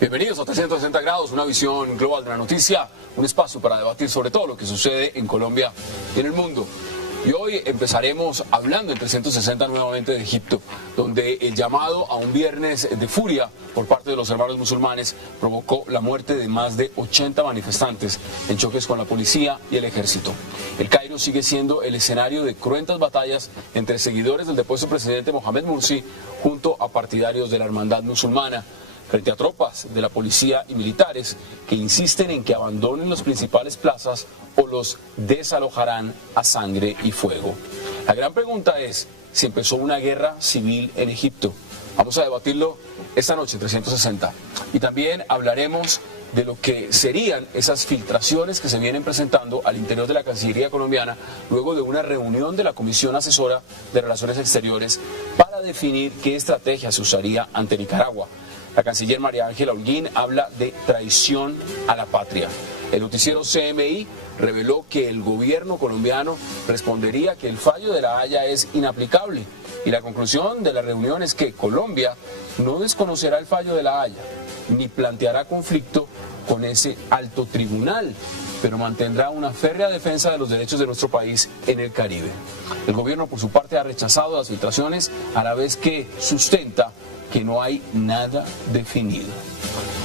Bienvenidos a 360 grados, una visión global de la noticia, un espacio para debatir sobre todo lo que sucede en Colombia y en el mundo. Y hoy empezaremos hablando en 360 nuevamente de Egipto, donde el llamado a un viernes de furia por parte de los hermanos musulmanes provocó la muerte de más de 80 manifestantes en choques con la policía y el ejército. El Cairo sigue siendo el escenario de cruentas batallas entre seguidores del depuesto presidente Mohamed Morsi junto a partidarios de la hermandad musulmana, frente a tropas de la policía y militares que insisten en que abandonen las principales plazas o los desalojarán a sangre y fuego. La gran pregunta es si empezó una guerra civil en Egipto. Vamos a debatirlo esta noche en 360. Y también hablaremos de lo que serían esas filtraciones que se vienen presentando al interior de la Cancillería colombiana luego de una reunión de la Comisión Asesora de Relaciones Exteriores para definir qué estrategia se usaría ante Nicaragua. La canciller María Ángela Holguín habla de traición a la patria. El noticiero CMI reveló que el gobierno colombiano respondería que el fallo de La Haya es inaplicable. Y la conclusión de la reunión es que Colombia no desconocerá el fallo de La Haya, ni planteará conflicto con ese alto tribunal, pero mantendrá una férrea defensa de los derechos de nuestro país en el Caribe. El gobierno, por su parte, ha rechazado las filtraciones a la vez que sustenta que no hay nada definido.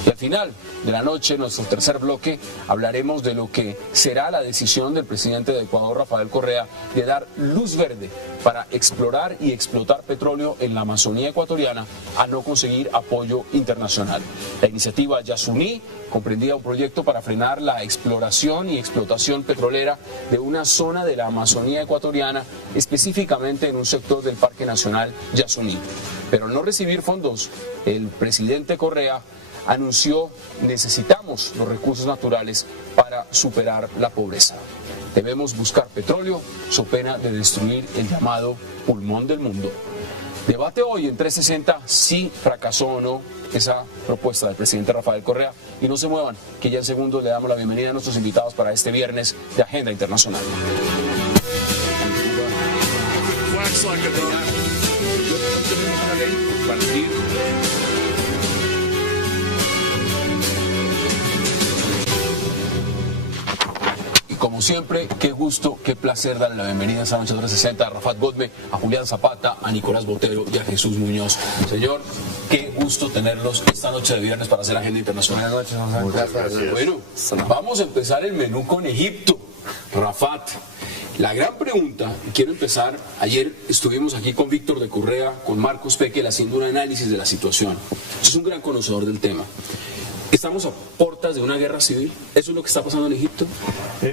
Y al final de la noche, en nuestro tercer bloque, hablaremos de lo que será la decisión del presidente de Ecuador, Rafael Correa, de dar luz verde para explorar y explotar petróleo en la Amazonía ecuatoriana a no conseguir apoyo internacional. La iniciativa Yasuní comprendía un proyecto para frenar la exploración y explotación petrolera de una zona de la Amazonía ecuatoriana, específicamente en un sector del Parque Nacional Yasuní. Pero al no recibir fondos, el presidente Correa anunció: necesitamos los recursos naturales para superar la pobreza. Debemos buscar petróleo, so pena de destruir el llamado pulmón del mundo. Debate hoy en 360 si fracasó o no esa propuesta del presidente Rafael Correa. Y no se muevan, que ya en segundos le damos la bienvenida a nuestros invitados para este viernes de Agenda Internacional. Y como siempre, qué gusto, qué placer darle la bienvenida esta noche a 360 a Rafat Godme, a Julián Zapata, a Nicolás Botero y a Jesús Muñoz. Señor, qué gusto tenerlos esta noche de viernes para hacer Agenda Internacional. Buenas noches, muchas gracias. Bueno, vamos a empezar el menú con Egipto. Rafat, la gran pregunta, quiero empezar, ayer estuvimos aquí con Víctor de Correa, con Marcos Pekel, haciendo un análisis de la situación. Es un gran conocedor del tema. ¿Estamos a puertas de una guerra civil? ¿Eso es lo que está pasando en Egipto?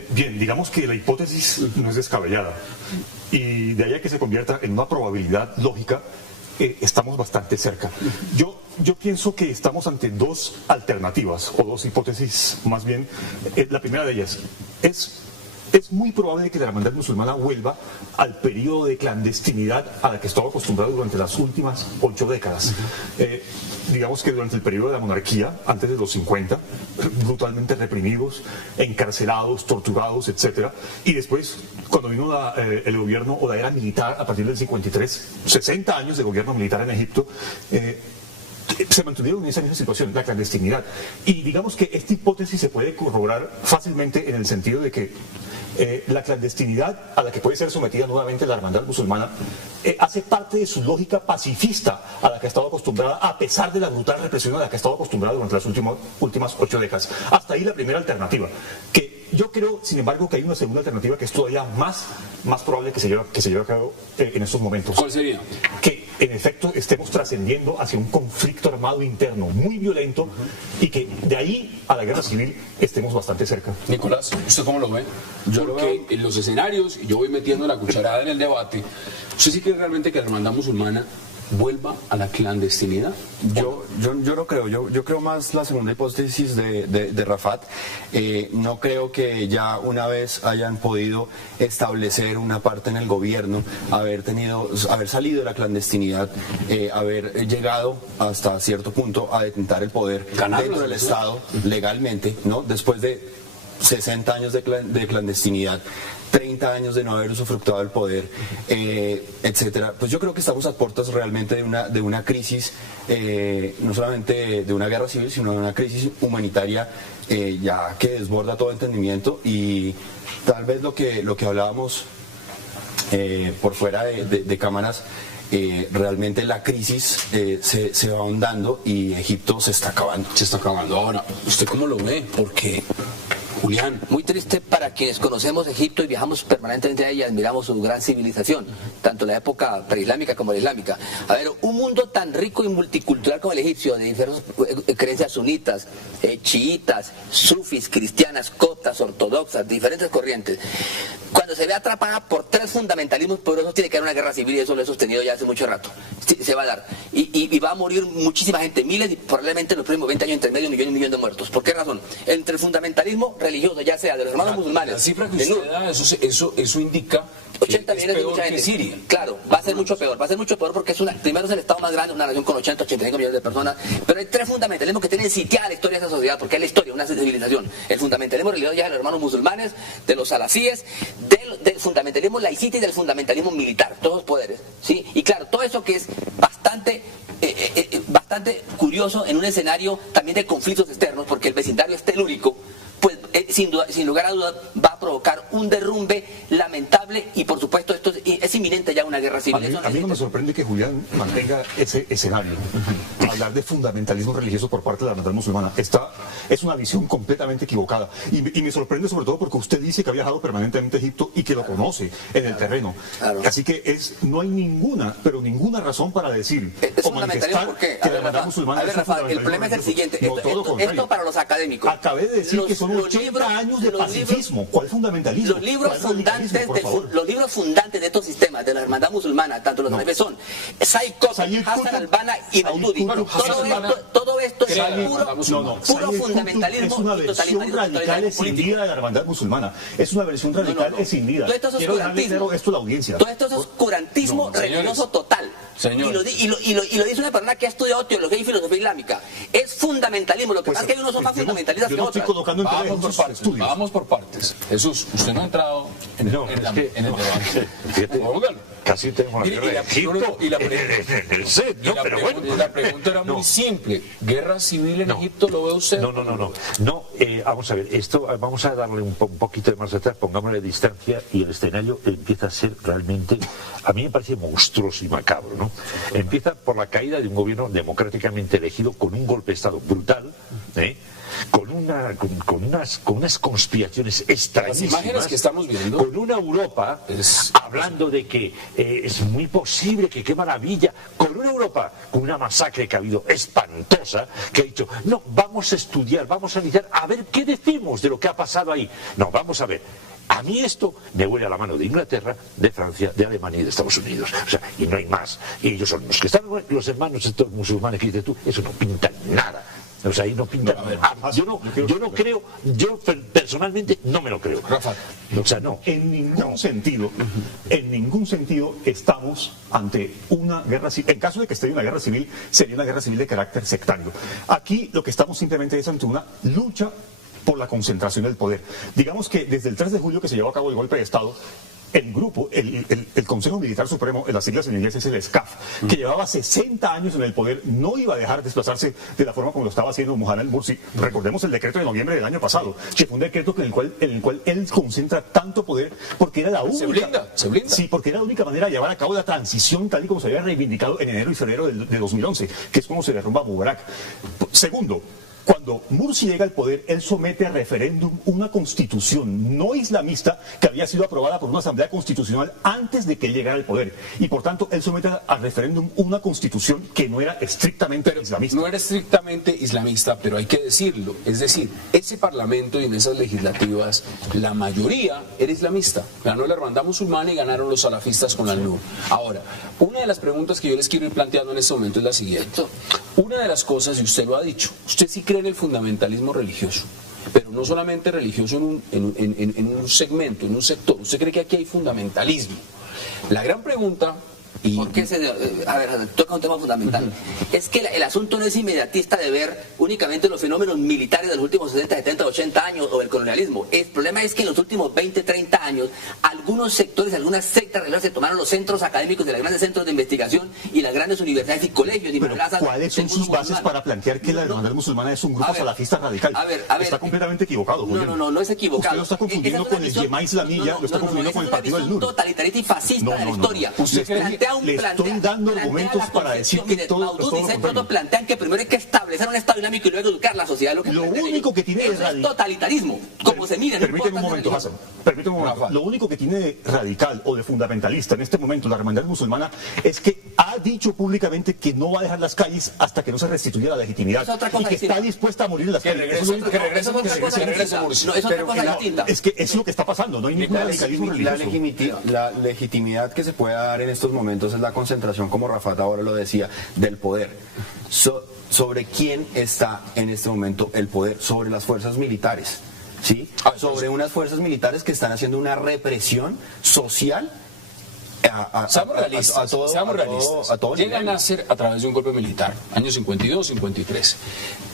Bien, digamos que la hipótesis no es descabellada. Y de ahí a que se convierta en una probabilidad lógica, estamos bastante cerca. Yo pienso que estamos ante dos alternativas, o dos hipótesis más bien. La primera de ellas es muy probable que la hermandad musulmana vuelva al periodo de clandestinidad a la que estaba acostumbrado durante las últimas 8 décadas. Digamos que durante el periodo de la monarquía, antes de los 50, brutalmente reprimidos, encarcelados, torturados, etc. Y después, cuando vino el gobierno o la era militar, a partir del 53, 60 años de gobierno militar en Egipto, se mantuvieron en esa misma situación, la clandestinidad. Y digamos que esta hipótesis se puede corroborar fácilmente en el sentido de que la clandestinidad a la que puede ser sometida nuevamente la hermandad musulmana hace parte de su lógica pacifista a la que ha estado acostumbrada, a pesar de la brutal represión a la que ha estado acostumbrada durante las últimas 8 décadas. Hasta ahí la primera alternativa, que yo creo, sin embargo, que hay una segunda alternativa que es todavía más probable que se lleve a cabo en estos momentos. ¿Cuál sería? Que en efecto estemos trascendiendo hacia un conflicto armado interno muy violento y que de ahí a la guerra civil estemos bastante cerca. Nicolás, ¿usted cómo lo ve? Porque en los escenarios, y yo voy metiendo la cucharada en el debate, ¿usted sí cree realmente que la hermandad musulmana vuelva a la clandestinidad? Yo no creo, yo creo más la segunda hipótesis de Rafat. No creo que ya una vez hayan podido establecer una parte en el gobierno, haber salido de la clandestinidad, haber llegado hasta cierto punto a detentar el poder dentro del Estado legalmente, ¿no? Después de 60 años de clandestinidad, 30 años de no haber usufructuado el poder, etcétera. Pues yo creo que estamos a puertas realmente de una crisis, no solamente de una guerra civil, sino de una crisis humanitaria ya que desborda todo entendimiento, y tal vez lo que hablábamos por fuera de cámaras, realmente la crisis se va ahondando y Egipto se está acabando. Se está acabando. Ahora, ¿usted cómo lo ve? Porque, Julián, muy triste para quienes conocemos Egipto y viajamos permanentemente a ella, admiramos su gran civilización, tanto la época preislámica como la islámica. A ver, un mundo tan rico y multicultural como el egipcio, de diversas creencias sunitas, chiitas, sufis, cristianas, coptas, ortodoxas, diferentes corrientes, cuando se ve atrapada por tres fundamentalismos poderosos, tiene que haber una guerra civil, y eso lo he sostenido ya hace mucho rato. Se va a dar. Y va a morir muchísima gente, miles, y probablemente en los próximos 20 años entre medio millón y un millón de muertos. ¿Por qué razón? Entre el fundamentalismo religioso, ya sea de los hermanos musulmanes. La cifra que usted da, eso indica 80 que es millones de peor mucha que gente. Siria. Claro, va a ser mucho peor porque primero es el Estado más grande, una nación con 80, 85 millones de personas, pero hay tres fundamentalismos que tienen sitiada la historia de esa sociedad, porque es la historia, una civilización. El fundamentalismo religioso ya de los hermanos musulmanes, de los salafíes, del fundamentalismo laicita y del fundamentalismo militar, todos los poderes, ¿sí? Y claro, todo eso que es bastante curioso en un escenario también de conflictos externos, porque el vecindario es telúrico, pues sin lugar a dudas va a provocar un derrumbe lamentable, y por supuesto esto es inminente ya una guerra civil. A mí no me sorprende que Julián mantenga ese escenario. Hablar de fundamentalismo religioso por parte de la hermandad musulmana es una visión completamente equivocada, y me sorprende sobre todo porque usted dice que ha viajado permanentemente a Egipto y que lo conoce en el terreno. Claro. Así que no hay ninguna razón para decir o manifestar que la hermandad musulmana es un el problema es el siguiente, no, esto para los académicos. Acabé de decir que son 80 años de pacifismo. ¿Cuál fundamentalismo? Los libros fundantes de estos sistemas de la hermandad musulmana, tanto los salafíes, son Said Qutb, Hassan al-Banna y Maududi. Todo esto es puro fundamentalismo. Es una versión radical escindida de la hermandad musulmana. Es una versión radical escindida. Quiero dejarle claro esto a la audiencia. Todo esto es oscurantismo religioso total. Señor. Y lo dice una persona que ha estudiado teología y filosofía islámica. Es fundamentalismo. Lo que pasa es que hay unos son más fundamentalistas que otros. Vamos por partes. Jesús, usted no ha entrado en el debate. Casi tenemos la guerra de Egipto en el set, ¿no? Pero bueno. La pregunta era muy simple. ¿Guerra civil en Egipto lo ve usted? No, vamos a ver, esto vamos a darle un poquito de más atrás, pongámosle distancia, y el escenario empieza a ser realmente, a mí me parece monstruoso y macabro, ¿no? Empieza por la caída de un gobierno democráticamente elegido con un golpe de Estado brutal, con unas conspiraciones extrañísimas. Las imágenes que estamos viendo. Con una Europa hablando de que es muy posible, que qué maravilla. Con una Europa con una masacre que ha habido espantosa, que ha dicho, no, vamos a estudiar, vamos a analizar, a ver qué decimos de lo que ha pasado ahí. No, vamos a ver. A mí esto me huele a la mano de Inglaterra, de Francia, de Alemania y de Estados Unidos. O sea, y no hay más. Y ellos son los que están, los hermanos estos musulmanes que dices tú, eso no pintan nada. O sea, ahí no pinta. Yo no creo, yo personalmente no me lo creo. Rafa, o sea, no. En ningún sentido estamos ante una guerra civil. En caso de que esté una guerra civil, sería una guerra civil de carácter sectario. Aquí lo que estamos simplemente es ante una lucha por la concentración del poder. Digamos que desde el 3 de julio que se llevó a cabo el golpe de Estado, el grupo, el Consejo Militar Supremo, en las siglas en inglés es el SCAF, que llevaba 60 años en el poder, no iba a dejar desplazarse de la forma como lo estaba haciendo Mohamed Morsi. Recordemos el decreto de noviembre del año pasado, que fue un decreto en el cual él concentra tanto poder, porque era la única... Se blinda. Sí, porque era la única manera de llevar a cabo la transición tal y como se había reivindicado en enero y febrero de 2011, que es como se derrumba Mubarak. Segundo, Cuando Mursi llega al poder, él somete a referéndum una constitución no islamista que había sido aprobada por una asamblea constitucional antes de que él llegara al poder. Y por tanto, él somete a referéndum una constitución que no era estrictamente islamista. No era estrictamente islamista, pero hay que decirlo. Es decir, ese parlamento y en esas legislativas, la mayoría era islamista. Ganó la hermandad musulmana y ganaron los salafistas con al-Nur. Ahora, una de las preguntas que yo les quiero ir planteando en este momento es la siguiente. Una de las cosas, y usted lo ha dicho, usted sí cree en el fundamentalismo religioso, pero no solamente religioso en un segmento, en un sector. Usted cree que aquí hay fundamentalismo. La gran pregunta... ¿Por qué a ver, toca un tema fundamental? Es que el asunto no es inmediatista de ver únicamente los fenómenos militares de los últimos 60, 70, 80 años o el colonialismo. El problema es que en los últimos 20, 30 años, algunos sectores, algunas sectas religiosas se tomaron los centros académicos de los grandes centros de investigación y las grandes universidades y colegios y madrasas. ¿Cuáles son sus bases para plantear que la hermandad musulmana es un grupo salafista radical? Está completamente equivocado. No es equivocado. Usted lo está confundiendo con el Yemá Islamilla, lo está confundiendo con el partido del Nur. Totalitarista y fascista de la historia. Le estoy dando argumentos para decir que todo plantean que primero hay que establecer un Estado islámico y luego educar la sociedad. Lo único que tiene de radical es totalitarismo, como se mira. Permíteme un momento, Hassan. Permíteme un momento. Lo único que tiene de radical o de fundamentalista en este momento la hermandad musulmana es que ha dicho públicamente que no va a dejar las calles hasta que no se restituya la legitimidad y que está dispuesta a morir en las calles. Que regrese Mursi. No, es otra cosa distinta. Es que es lo que está pasando. No hay ningún radicalismo religioso. La legitimidad que se puede dar en estos momentos es la concentración, como Rafat ahora lo decía, del poder. ¿Sobre quién está en este momento el poder? Sobre las fuerzas militares, ¿sí? Sobre unas fuerzas militares que están haciendo una represión social Seamos realistas. Llega a nacer a través de un golpe militar, años 52, 53.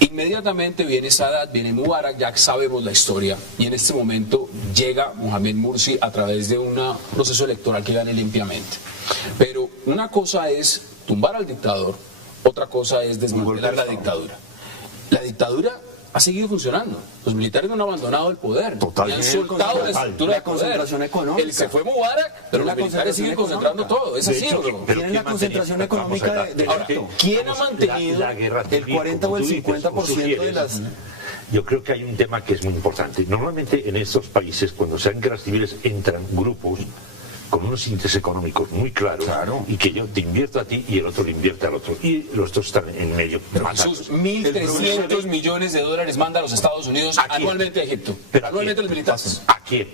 Inmediatamente viene Sadat, viene Mubarak, ya sabemos la historia. Y en este momento llega Mohamed Mursi a través de un proceso electoral que gane limpiamente. Pero una cosa es tumbar al dictador, otra cosa es desmantelar la dictadura. La dictadura ha seguido funcionando. Los militares no han abandonado el poder. Total. Y han soltado la estructura de concentración económica. Se fue Mubarak, pero los militares siguen concentrando todo. ¿Es así o no? Tienen la concentración económica de ahora, ¿quién ha mantenido el 40 o el 50% de las... Yo creo que hay un tema que es muy importante. Normalmente en estos países, cuando se dan guerras civiles, entran grupos con unos índices económicos muy claros, y que yo te invierto a ti y el otro le invierte al otro, y los dos están en medio. Sus 1.300 millones de dólares manda a los Estados Unidos anualmente a Egipto. Pero anualmente a los militares. ¿A quién?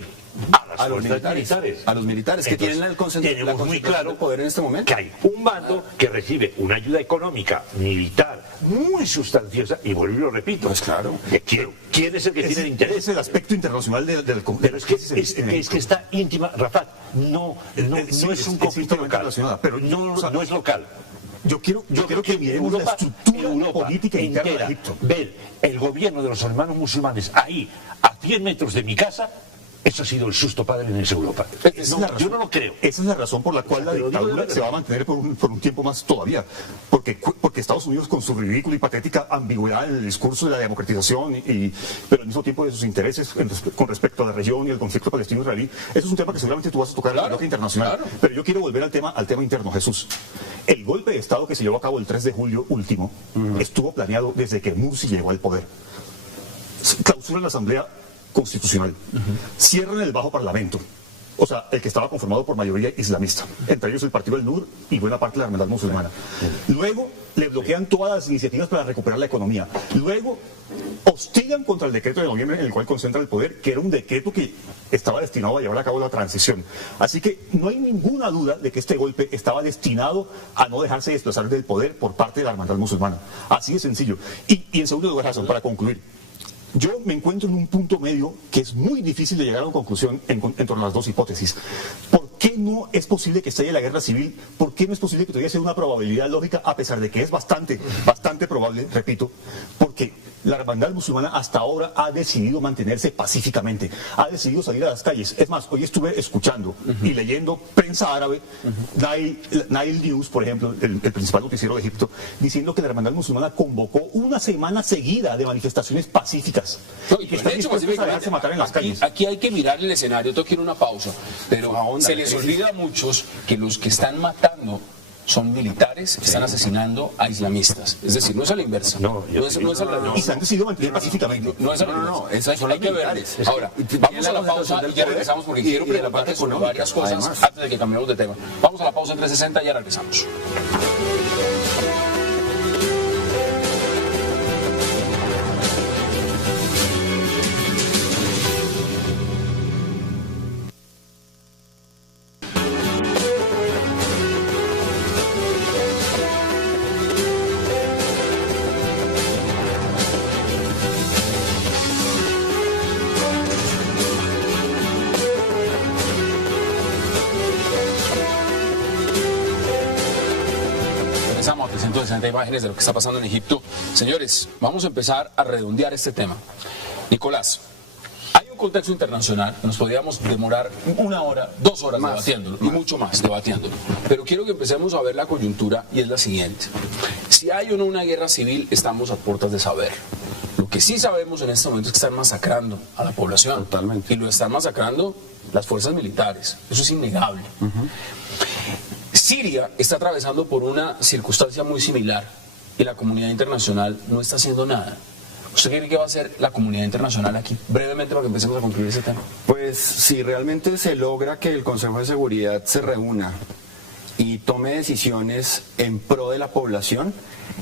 A los militares. A los militares que tienen la concentración muy claro del poder en este momento. Que hay un bando que recibe una ayuda económica, militar, muy sustanciosa, y vuelvo y lo repito. Pues claro. ¿Quién es el que tiene el interés? Es el aspecto internacional del Pero es que está íntima, Rafat, no es un conflicto local, pero no es local. Yo quiero que miremos la estructura política interna de Egipto. Ver el gobierno de los hermanos musulmanes ahí, a 100 metros de mi casa, eso ha sido el susto padre en esa Europa. Yo no lo creo. Esa es la razón por la cual la dictadura se va a mantener por un tiempo más todavía. Porque Estados Unidos, con su ridícula y patética ambigüedad en el discurso de la democratización, pero al mismo tiempo de sus intereses con respecto a la región y el conflicto palestino-israelí, eso es un tema que seguramente tú vas a tocar en la bloque internacional. Pero yo quiero volver al tema interno, Jesús. El golpe de Estado que se llevó a cabo el 3 de julio último estuvo planeado desde que Mursi llegó al poder. Clausura la Asamblea Constitucional. Cierran el bajo parlamento, o sea, el que estaba conformado por mayoría islamista, entre ellos el partido del Nur y buena parte de la hermandad musulmana. Luego le bloquean todas las iniciativas para recuperar la economía. Luego hostigan contra el decreto de noviembre en el cual concentra el poder, que era un decreto que estaba destinado a llevar a cabo la transición. Así que no hay ninguna duda de que este golpe estaba destinado a no dejarse desplazar del poder por parte de la hermandad musulmana. Así de sencillo. Y en segundo lugar, Hassan, para concluir, yo me encuentro en un punto medio que es muy difícil de llegar a una conclusión en torno a las dos hipótesis. ¿Por qué no es posible que estalle la guerra civil? ¿Por qué no es posible que todavía sea una probabilidad lógica, a pesar de que es bastante probable, repito? Porque la hermandad musulmana hasta ahora ha decidido mantenerse pacíficamente, ha decidido salir a las calles. Es más, hoy estuve escuchando y leyendo prensa árabe, Nile News, por ejemplo, el principal noticiero de Egipto, diciendo que la hermandad musulmana convocó una semana seguida de manifestaciones pacíficas. Y que están dispuestos a dejarse matar en las calles. Aquí hay que mirar el escenario, tengo que ir a una pausa, pero se les olvida a muchos que los que están matando son militares, están asesinando a islamistas. Es decir, no es a la inversa. No es al revés. Y se han decidido mantener pacíficamente. No es a la inversa. Son Hay que ver. Ahora, vamos a la pausa y ya regresamos porque quiero preguntarte sobre varias cosas antes de que cambiemos de tema. Vamos a la pausa en 360 y ya regresamos. Empezamos a 360 imágenes de lo que está pasando en Egipto. Señores, vamos a empezar a redondear este tema. Nicolás, hay un contexto internacional, nos podríamos demorar 1 hora, 2 horas debatiéndolo, y mucho más debatiéndolo. Pero quiero que empecemos a ver la coyuntura y es la siguiente. Si hay o no una guerra civil, estamos a puertas de saber. Lo que sí sabemos en este momento es que están masacrando a la población. Totalmente. Y lo están masacrando las fuerzas militares. Eso es innegable. Siria está atravesando por una circunstancia muy similar y la comunidad internacional no está haciendo nada. ¿Usted cree que va a hacer la comunidad internacional aquí? Brevemente, para que empecemos a concluir ese tema. Pues si realmente se logra que el Consejo de Seguridad se reúna y tome decisiones en pro de la población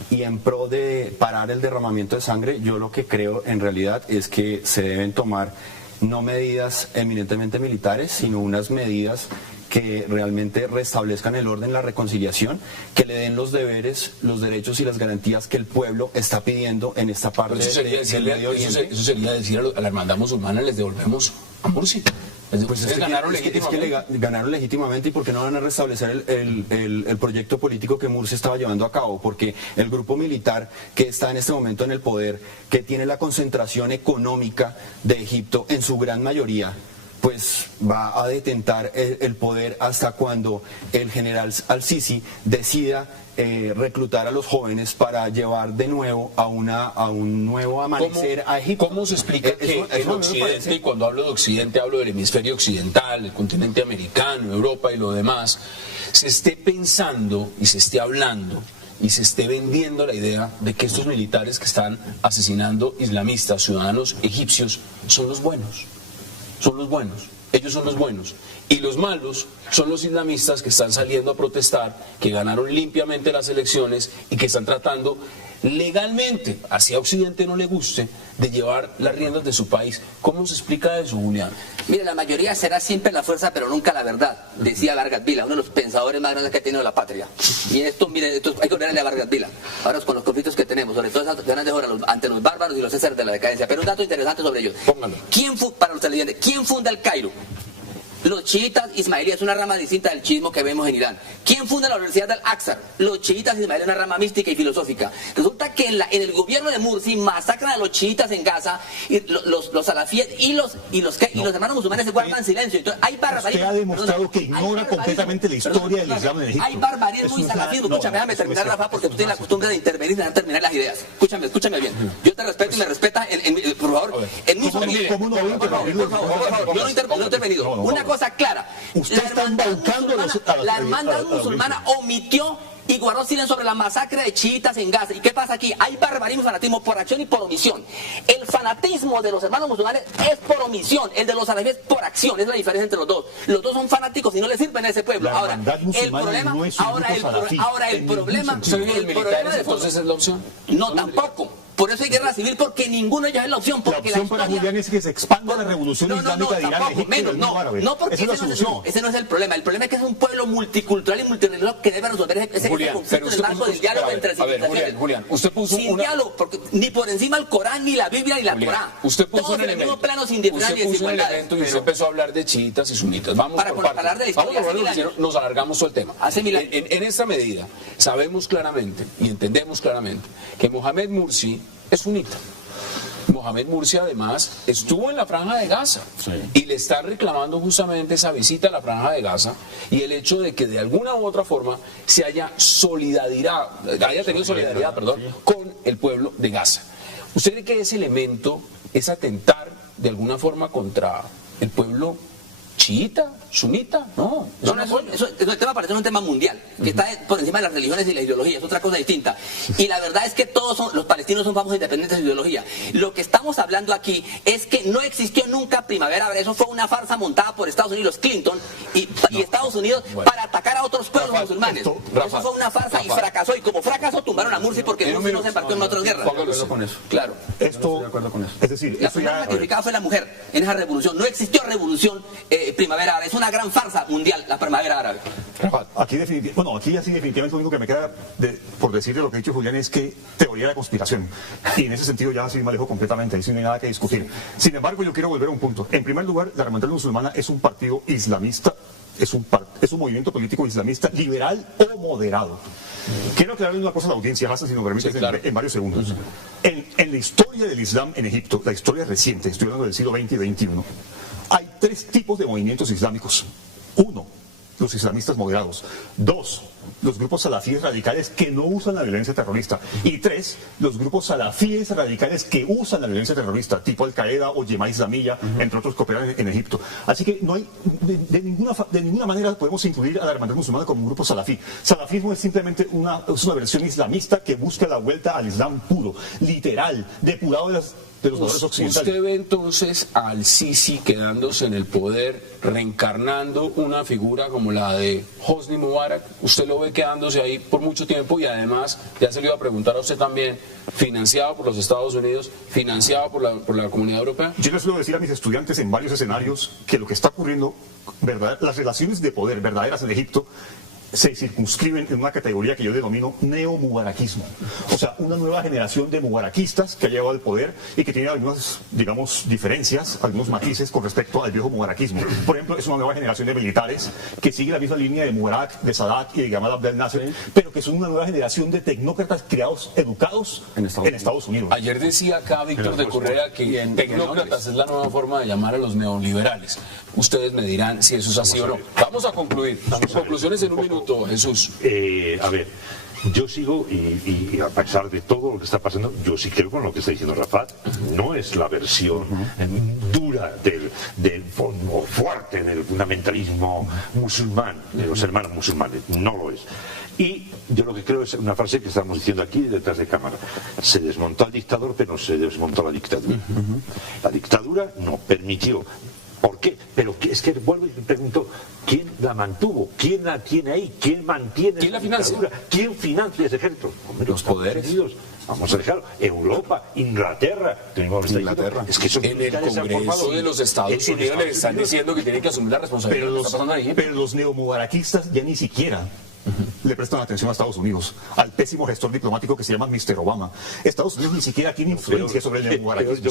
y en pro de parar el derramamiento de sangre, yo lo que creo en realidad es que se deben tomar no medidas eminentemente militares, sino unas medidas que realmente restablezcan el orden, la reconciliación, que le den los deberes, los derechos y las garantías que el pueblo está pidiendo en esta parte Pero eso sería decir a la hermandad musulmana, les devolvemos a Mursi. Pues es que ganaron legítimamente, y ¿por qué no van a restablecer el proyecto político que Mursi estaba llevando a cabo? Porque el grupo militar que está en este momento en el poder, que tiene la concentración económica de Egipto en su gran mayoría, pues va a detentar el poder hasta cuando el general al-Sisi decida reclutar a los jóvenes para llevar de nuevo a un nuevo amanecer a Egipto. ¿Cómo se explica que en Occidente, y cuando hablo de Occidente hablo del hemisferio occidental, el continente americano, Europa y lo demás, se esté pensando y se esté hablando y se esté vendiendo la idea de que estos militares que están asesinando islamistas, ciudadanos egipcios, son los buenos? Son los buenos, ellos son los buenos. Y los malos son los islamistas que están saliendo a protestar, que ganaron limpiamente las elecciones y que están tratando legalmente, así a Occidente no le guste, de llevar las riendas de su país. ¿Cómo se explica eso, Julián? Mire, la mayoría será siempre la fuerza, pero nunca la verdad, decía Vargas Vila, uno de los pensadores más grandes que ha tenido la patria. Y esto, mire, esto hay que ordenarle a Vargas Vila, ahora con los conflictos que tenemos, sobre todo esas grandes horas ante los bárbaros y los Césares de la decadencia. Pero un dato interesante sobre ellos. Póngalo. Para los televidentes, ¿quién funda el Cairo? Los chiitas ismailíes, una rama distinta del chiismo que vemos en Irán. ¿Quién funda la Universidad del Aqsa? Los chiitas ismailíes, una rama mística y filosófica. Resulta que en el gobierno de Mursi masacran a los chiitas en Gaza, y los salafíes y los hermanos musulmanes se guardan silencio. Entonces, hay barbarismo. Usted ha demostrado que ignora completamente la historia del Islam en Egipto. Hay barbarismo y salafismo. Escúchame, déjame terminar, Rafa, porque tú tienes la costumbre de intervenir y de terminar las ideas. Escúchame bien. Yo te respeto y me respeta, por favor. Yo no he intervenido. Una cosa clara. Usted está embaucando la hermandad musulmana omitió y guardó silencio sobre la masacre de chiitas en Gaza. ¿Y qué pasa aquí? Hay barbarismo y fanatismo por acción y por omisión. El fanatismo de los hermanos musulmanes es por omisión, el de los salafíes por acción. Es la diferencia entre los dos. Los dos son fanáticos y no le sirven a ese pueblo. Ahora, el problema entonces es la opción. No, tampoco. Por eso hay guerra civil, porque ninguno de ellos es la opción. Porque la opción para Julián es que se expanda la revolución islámica de Irán, Egipto, no, porque ese no es el problema. El problema es que es un pueblo multicultural y multirreligioso que debe resolver ese conflicto en el marco del diálogo entre civilizaciones. Julián, usted puso sin diálogo, porque ni por encima el Corán, ni la Biblia, ni la Torá. Usted puso un elemento. Plano sin diferencia y desigualdades. Y usted empezó a hablar de chiitas y sunitas. Vamos por hablar de la historia. Nos alargamos todo el tema. Hace 1000 años. En esta medida, sabemos claramente y entendemos claramente que Mohamed Mursi es sunita. Mohamed Mursi además estuvo en la Franja de Gaza y le está reclamando justamente esa visita a la Franja de Gaza y el hecho de que de alguna u otra forma se haya tenido solidaridad con el pueblo de Gaza. ¿Usted cree que ese elemento es atentar de alguna forma contra el pueblo chiita, sunita, no. El tema parece un tema mundial, que está por encima de las religiones y la ideología, es otra cosa distinta. Y la verdad es que los palestinos son famosos independientes de ideología. Lo que estamos hablando aquí es que no existió nunca primavera árabe, eso fue una farsa montada por Estados Unidos, Clinton y Estados Unidos para atacar a otros pueblos musulmanes. Eso fue una farsa y fracasó, y como fracasó tumbaron a Mursi porque Mursi no se embarcó en otras guerras. Claro. Esto, de acuerdo con eso. Es decir, La primera sacrificada fue la mujer en esa revolución. No existió revolución primavera árabe. Es una gran farsa mundial la primavera árabe. Aquí definitivamente lo único que me queda por decir de lo que ha dicho Julián es que teoría de conspiración. Y en ese sentido ya sí me alejo completamente, ahí sí no hay nada que discutir. Sin embargo, yo quiero volver a un punto. En primer lugar, la Hermandad Musulmana es un partido islamista, es un movimiento político islamista liberal o moderado. Quiero aclararle una cosa a la audiencia, Hassan, si nos permites, en varios segundos. En la historia del Islam en Egipto, la historia reciente, estoy hablando del siglo XX y XXI, hay 3 tipos de movimientos islámicos. 1, los islamistas moderados. 2, los grupos salafíes radicales que no usan la violencia terrorista. Y 3, los grupos salafíes radicales que usan la violencia terrorista, tipo Al-Qaeda o Yemá Islamiyya, entre otros que operan en Egipto. Así que no hay, de ninguna manera podemos incluir a la Hermandad Musulmana como un grupo salafí. Salafismo es simplemente una versión islamista que busca la vuelta al Islam puro, literal, depurado de los valores occidentales. ¿Usted ve entonces al Sisi quedándose en el poder, reencarnando una figura como la de Hosni Mubarak? ¿Usted lo ve quedándose ahí por mucho tiempo? Y además, ya se le iba a preguntar a usted también, financiado por los Estados Unidos, financiado por la Comunidad Europea. Yo les suelo decir a mis estudiantes en varios escenarios que lo que está ocurriendo, las relaciones de poder verdaderas en Egipto se circunscriben en una categoría que yo denomino neo-mubaraquismo. O sea, una nueva generación de mubarakistas que ha llegado al poder y que tiene algunas, digamos, diferencias, algunos matices con respecto al viejo mubaraquismo. Por ejemplo, es una nueva generación de militares que sigue la misma línea de Mubarak, de Sadat y de Gamal Abdel Nasser, pero que son una nueva generación de tecnócratas educados en Estados Unidos. Ayer decía acá Víctor de Correa que tecnócratas es la nueva forma de llamar a los neoliberales. Ustedes me dirán si eso es así o no. Vamos a concluir. Conclusiones en un minuto. Jesús. A ver, yo sigo y a pesar de todo lo que está pasando, yo sí creo con lo que está diciendo Rafat. No es la versión dura del fondo fuerte del fundamentalismo musulmán, de los hermanos musulmanes, no lo es. Y yo lo que creo es una frase que estamos diciendo aquí detrás de cámara: se desmontó al dictador, pero no se desmontó la dictadura. La dictadura no permitió. ¿Por qué? Pero es que vuelvo y me pregunto, ¿quién la mantuvo? ¿Quién la tiene ahí? ¿Quién mantiene ¿Quién la financia? ¿Quién financia ese ejército? Hombre, los poderes. Unidos. Vamos a dejarlo. Europa, Inglaterra. Inglaterra. Es que en el Congreso de los Estados Unidos le están diciendo que tienen que asumir la responsabilidad de lo que está pasando ahí. Pero los neomubaraquistas ya ni siquiera le prestan atención a Estados Unidos, al pésimo gestor diplomático que se llama Mr. Obama. Estados Unidos ni siquiera tiene influencia sobre el neomubaraquismo.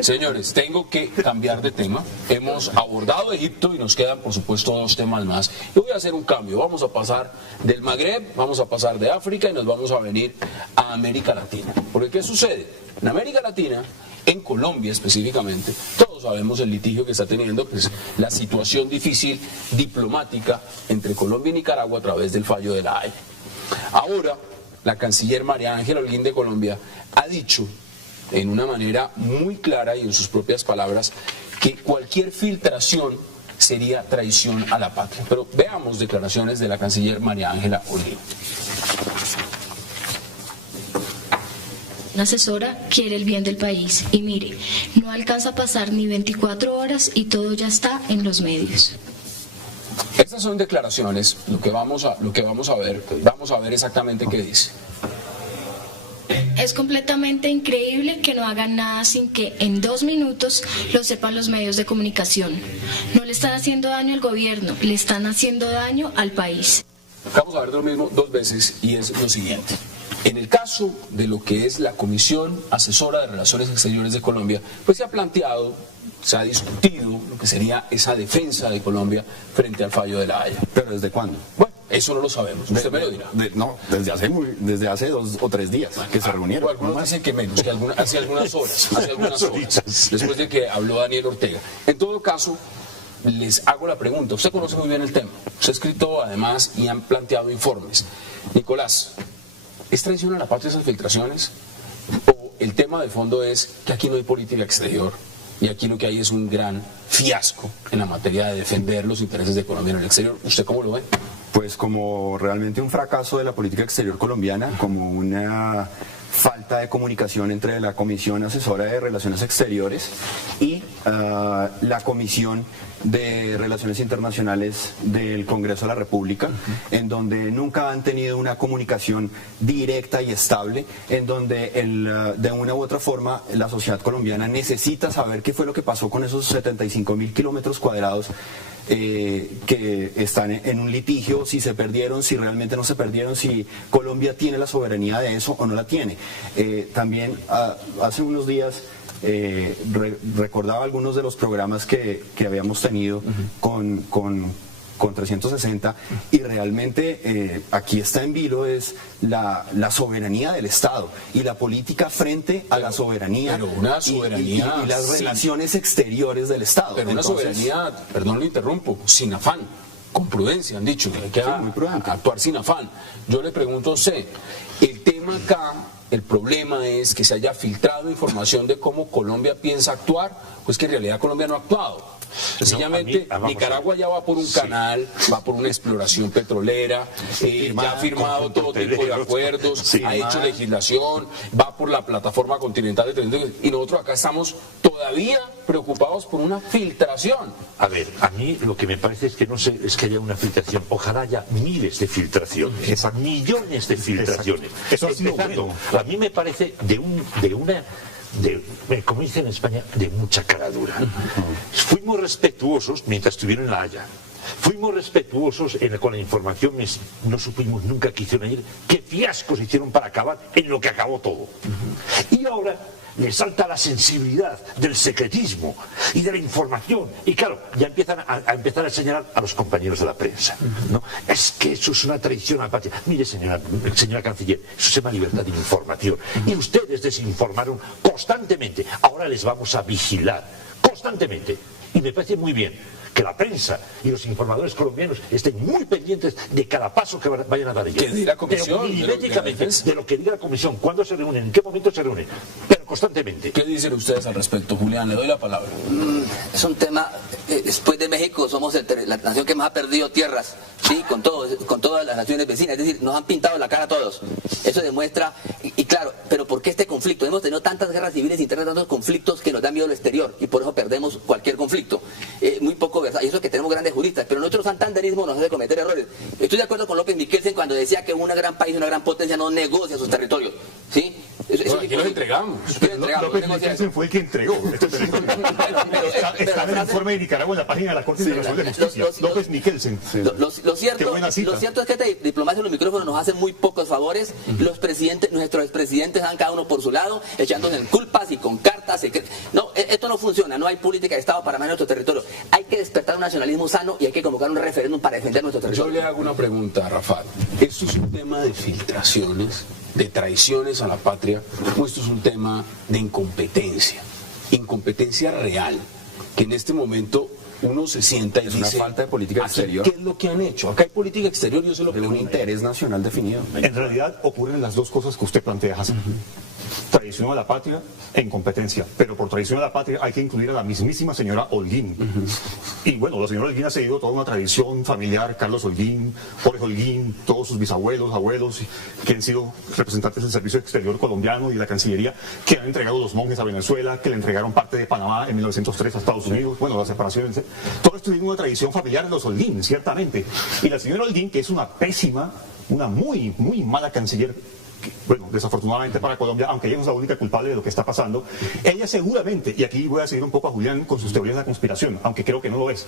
Señores, tengo que cambiar de tema. Hemos abordado Egipto y nos quedan, por supuesto, 2 temas más. Yo voy a hacer un cambio. Vamos a pasar del Magreb, vamos a pasar de África y nos vamos a venir a América Latina. Porque ¿qué sucede? En América Latina, en Colombia específicamente, todos sabemos el litigio que está teniendo, que es la situación difícil diplomática entre Colombia y Nicaragua a través del fallo de la Haya. Ahora, la canciller María Ángela Holguín de Colombia ha dicho en una manera muy clara y en sus propias palabras que cualquier filtración sería traición a la patria. Pero veamos declaraciones de la canciller María Ángela Holguín. Una asesora quiere el bien del país y mire, no alcanza a pasar ni 24 horas y todo ya está en los medios. Estas son declaraciones, lo que vamos a ver exactamente qué dice. Es completamente increíble que no hagan nada sin que en 2 minutos lo sepan los medios de comunicación. No le están haciendo daño al gobierno, le están haciendo daño al país. Vamos a ver lo mismo 2 veces y es lo siguiente. En el caso de lo que es la Comisión Asesora de Relaciones Exteriores de Colombia, pues se ha planteado, se ha discutido lo que sería esa defensa de Colombia frente al fallo de la Haya. ¿Pero desde cuándo? Bueno, eso no lo sabemos, usted me lo dirá. No, desde hace 2 o 3 días que se reunieron. Algunos dicen que menos, que hace algunas horas, después de que habló Daniel Ortega. En todo caso, les hago la pregunta, usted conoce muy bien el tema, usted ha escrito además y han planteado informes. Nicolás, ¿es traición a la patria esas filtraciones? ¿O el tema de fondo es que aquí no hay política exterior y aquí lo que hay es un gran fiasco en la materia de defender los intereses de Colombia en el exterior. ¿Usted cómo lo ve? Pues como realmente un fracaso de la política exterior colombiana, como una falta de comunicación entre la Comisión Asesora de Relaciones Exteriores y la Comisión de Relaciones Internacionales del Congreso de la República, en donde nunca han tenido una comunicación directa y estable, en donde de una u otra forma la sociedad colombiana necesita saber qué fue lo que pasó con esos 75.000 kilómetros cuadrados que están en un litigio, si se perdieron, si realmente no se perdieron, si Colombia tiene la soberanía de eso o no la tiene. También hace unos días recordaba algunos de los programas que habíamos tenido con 360 y realmente aquí está en vilo es la soberanía del Estado y la política frente a la soberanía, pero una soberanía y las relaciones exteriores del Estado. Pero entonces, una soberanía, perdón lo interrumpo, sin afán, con prudencia han dicho, que hay que actuar sin afán. Yo le pregunto a usted, el tema acá, el problema es que se haya filtrado información de cómo Colombia piensa actuar, pues que en realidad Colombia no ha actuado. Sencillamente, Nicaragua ya va por un canal, va por una exploración petrolera, ya ha firmado todo tipo de acuerdos, ha hecho legislación, va por la plataforma continental de y nosotros acá estamos todavía preocupados por una filtración. A ver, a mí lo que me parece es que no sé, es que haya una filtración, ojalá haya miles de filtraciones, millones de filtraciones. Eso ha sido bueno. A mí me parece como dicen en España, de mucha caradura. Fuimos respetuosos mientras estuvieron en La Haya. Fuimos respetuosos con la información, no supimos nunca qué hicieron ayer, qué fiascos hicieron para acabar en lo que acabó todo. Y ahora le salta la sensibilidad del secretismo y de la información. Y claro, ya empiezan a señalar a los compañeros de la prensa, ¿no? Es que eso es una traición a la patria. Mire, señora canciller, eso se llama libertad de información. Y ustedes desinformaron constantemente. Ahora les vamos a vigilar constantemente. Y me parece muy bien que la prensa y los informadores colombianos estén muy pendientes de cada paso que vayan a dar ellos. Que diga la comisión, milimétricamente, de lo que diga la comisión, cuándo se reúnen, en qué momento se reúnen, pero constantemente. ¿Qué dicen ustedes al respecto, Julián? Le doy la palabra. Es un tema, después de México somos la nación que más ha perdido tierras, ¿sí? con todas las naciones vecinas, es decir, nos han pintado la cara a todos. Eso demuestra, y claro, pero ¿por qué este conflicto? Hemos tenido tantas guerras civiles internas, tantos conflictos que nos da miedo al exterior, y por eso perdemos cualquier conflicto. Muy poco verdad, y eso es que tenemos grandes juristas, pero nuestro santanderismo nos hace cometer errores. Estoy de acuerdo con López Miquelsen cuando decía que un gran país, una gran potencia no negocia sus territorios, ¿sí? Aquí los entregamos. López Miquelsen fue el que entregó este territorio. Está en el informe de Nicaragua en la página de la Corte Internacional de Justicia. López Miquelsen. Lo cierto es que esta diplomacia en los micrófonos nos hace muy pocos favores. Los presidentes, nuestros expresidentes dan cada uno por su lado, echándose en culpas y con cartas. No, esto no funciona, no hay política de Estado para manejar nuestro territorio. Hay que despertar un nacionalismo sano y hay que convocar un referéndum para defender nuestro territorio. Yo le hago una pregunta, Rafael. ¿Esto es un tema de filtraciones, de traiciones a la patria, o esto es un tema de incompetencia real, que en este momento uno se sienta y es dice, una falta de política exterior? ¿qué es lo que han hecho? Acá hay política exterior, yo se lo pregunto. Un interés nacional definido. En realidad ocurren las dos cosas que usted plantea, Hassan. Traición a la patria e incompetencia. Pero por traición a la patria hay que incluir a la mismísima señora Holguín. Y bueno, la señora Holguín ha seguido toda una tradición familiar, Carlos Holguín, Jorge Holguín, todos sus bisabuelos, abuelos, que han sido representantes del Servicio Exterior colombiano y de la Cancillería, que han entregado los monjes a Venezuela, que le entregaron parte de Panamá en 1903 a Estados Unidos, bueno, la separación. Todo esto tiene una tradición familiar de los Holguín, ciertamente. Y la señora Holguín, que es una pésima, una muy mala canciller, bueno, desafortunadamente para Colombia, aunque ella no es la única culpable de lo que está pasando, ella seguramente, y aquí voy a seguir un poco a Julián con sus teorías de la conspiración, aunque creo que no lo es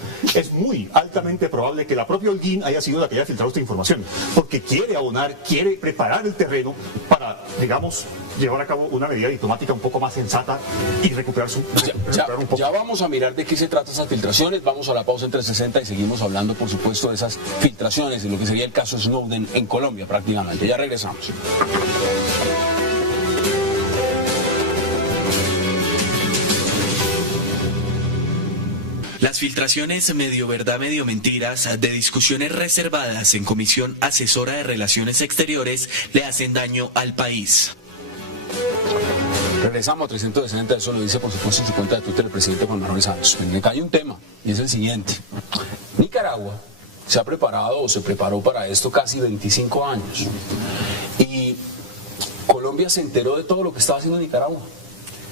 muy altamente probable que la propia Holguín haya sido la que haya filtrado esta información, porque quiere abonar, quiere preparar el terreno para, digamos, llevar a cabo una medida diplomática un poco más sensata y recuperar un poco. Ya vamos a mirar de qué se trata esas filtraciones, vamos a la pausa en 360 y seguimos hablando, por supuesto, de esas filtraciones y lo que sería el caso Snowden en Colombia prácticamente. Ya regresamos. Las filtraciones medio verdad, medio mentiras de discusiones reservadas en Comisión Asesora de Relaciones Exteriores le hacen daño al país. Regresamos a 360, eso lo dice por supuesto en su cuenta de Twitter el presidente Juan Manuel Santos. Me cae un tema, y es el siguiente. Nicaragua se ha preparado o se preparó para esto casi 25 años. Y Colombia se enteró de todo lo que estaba haciendo Nicaragua.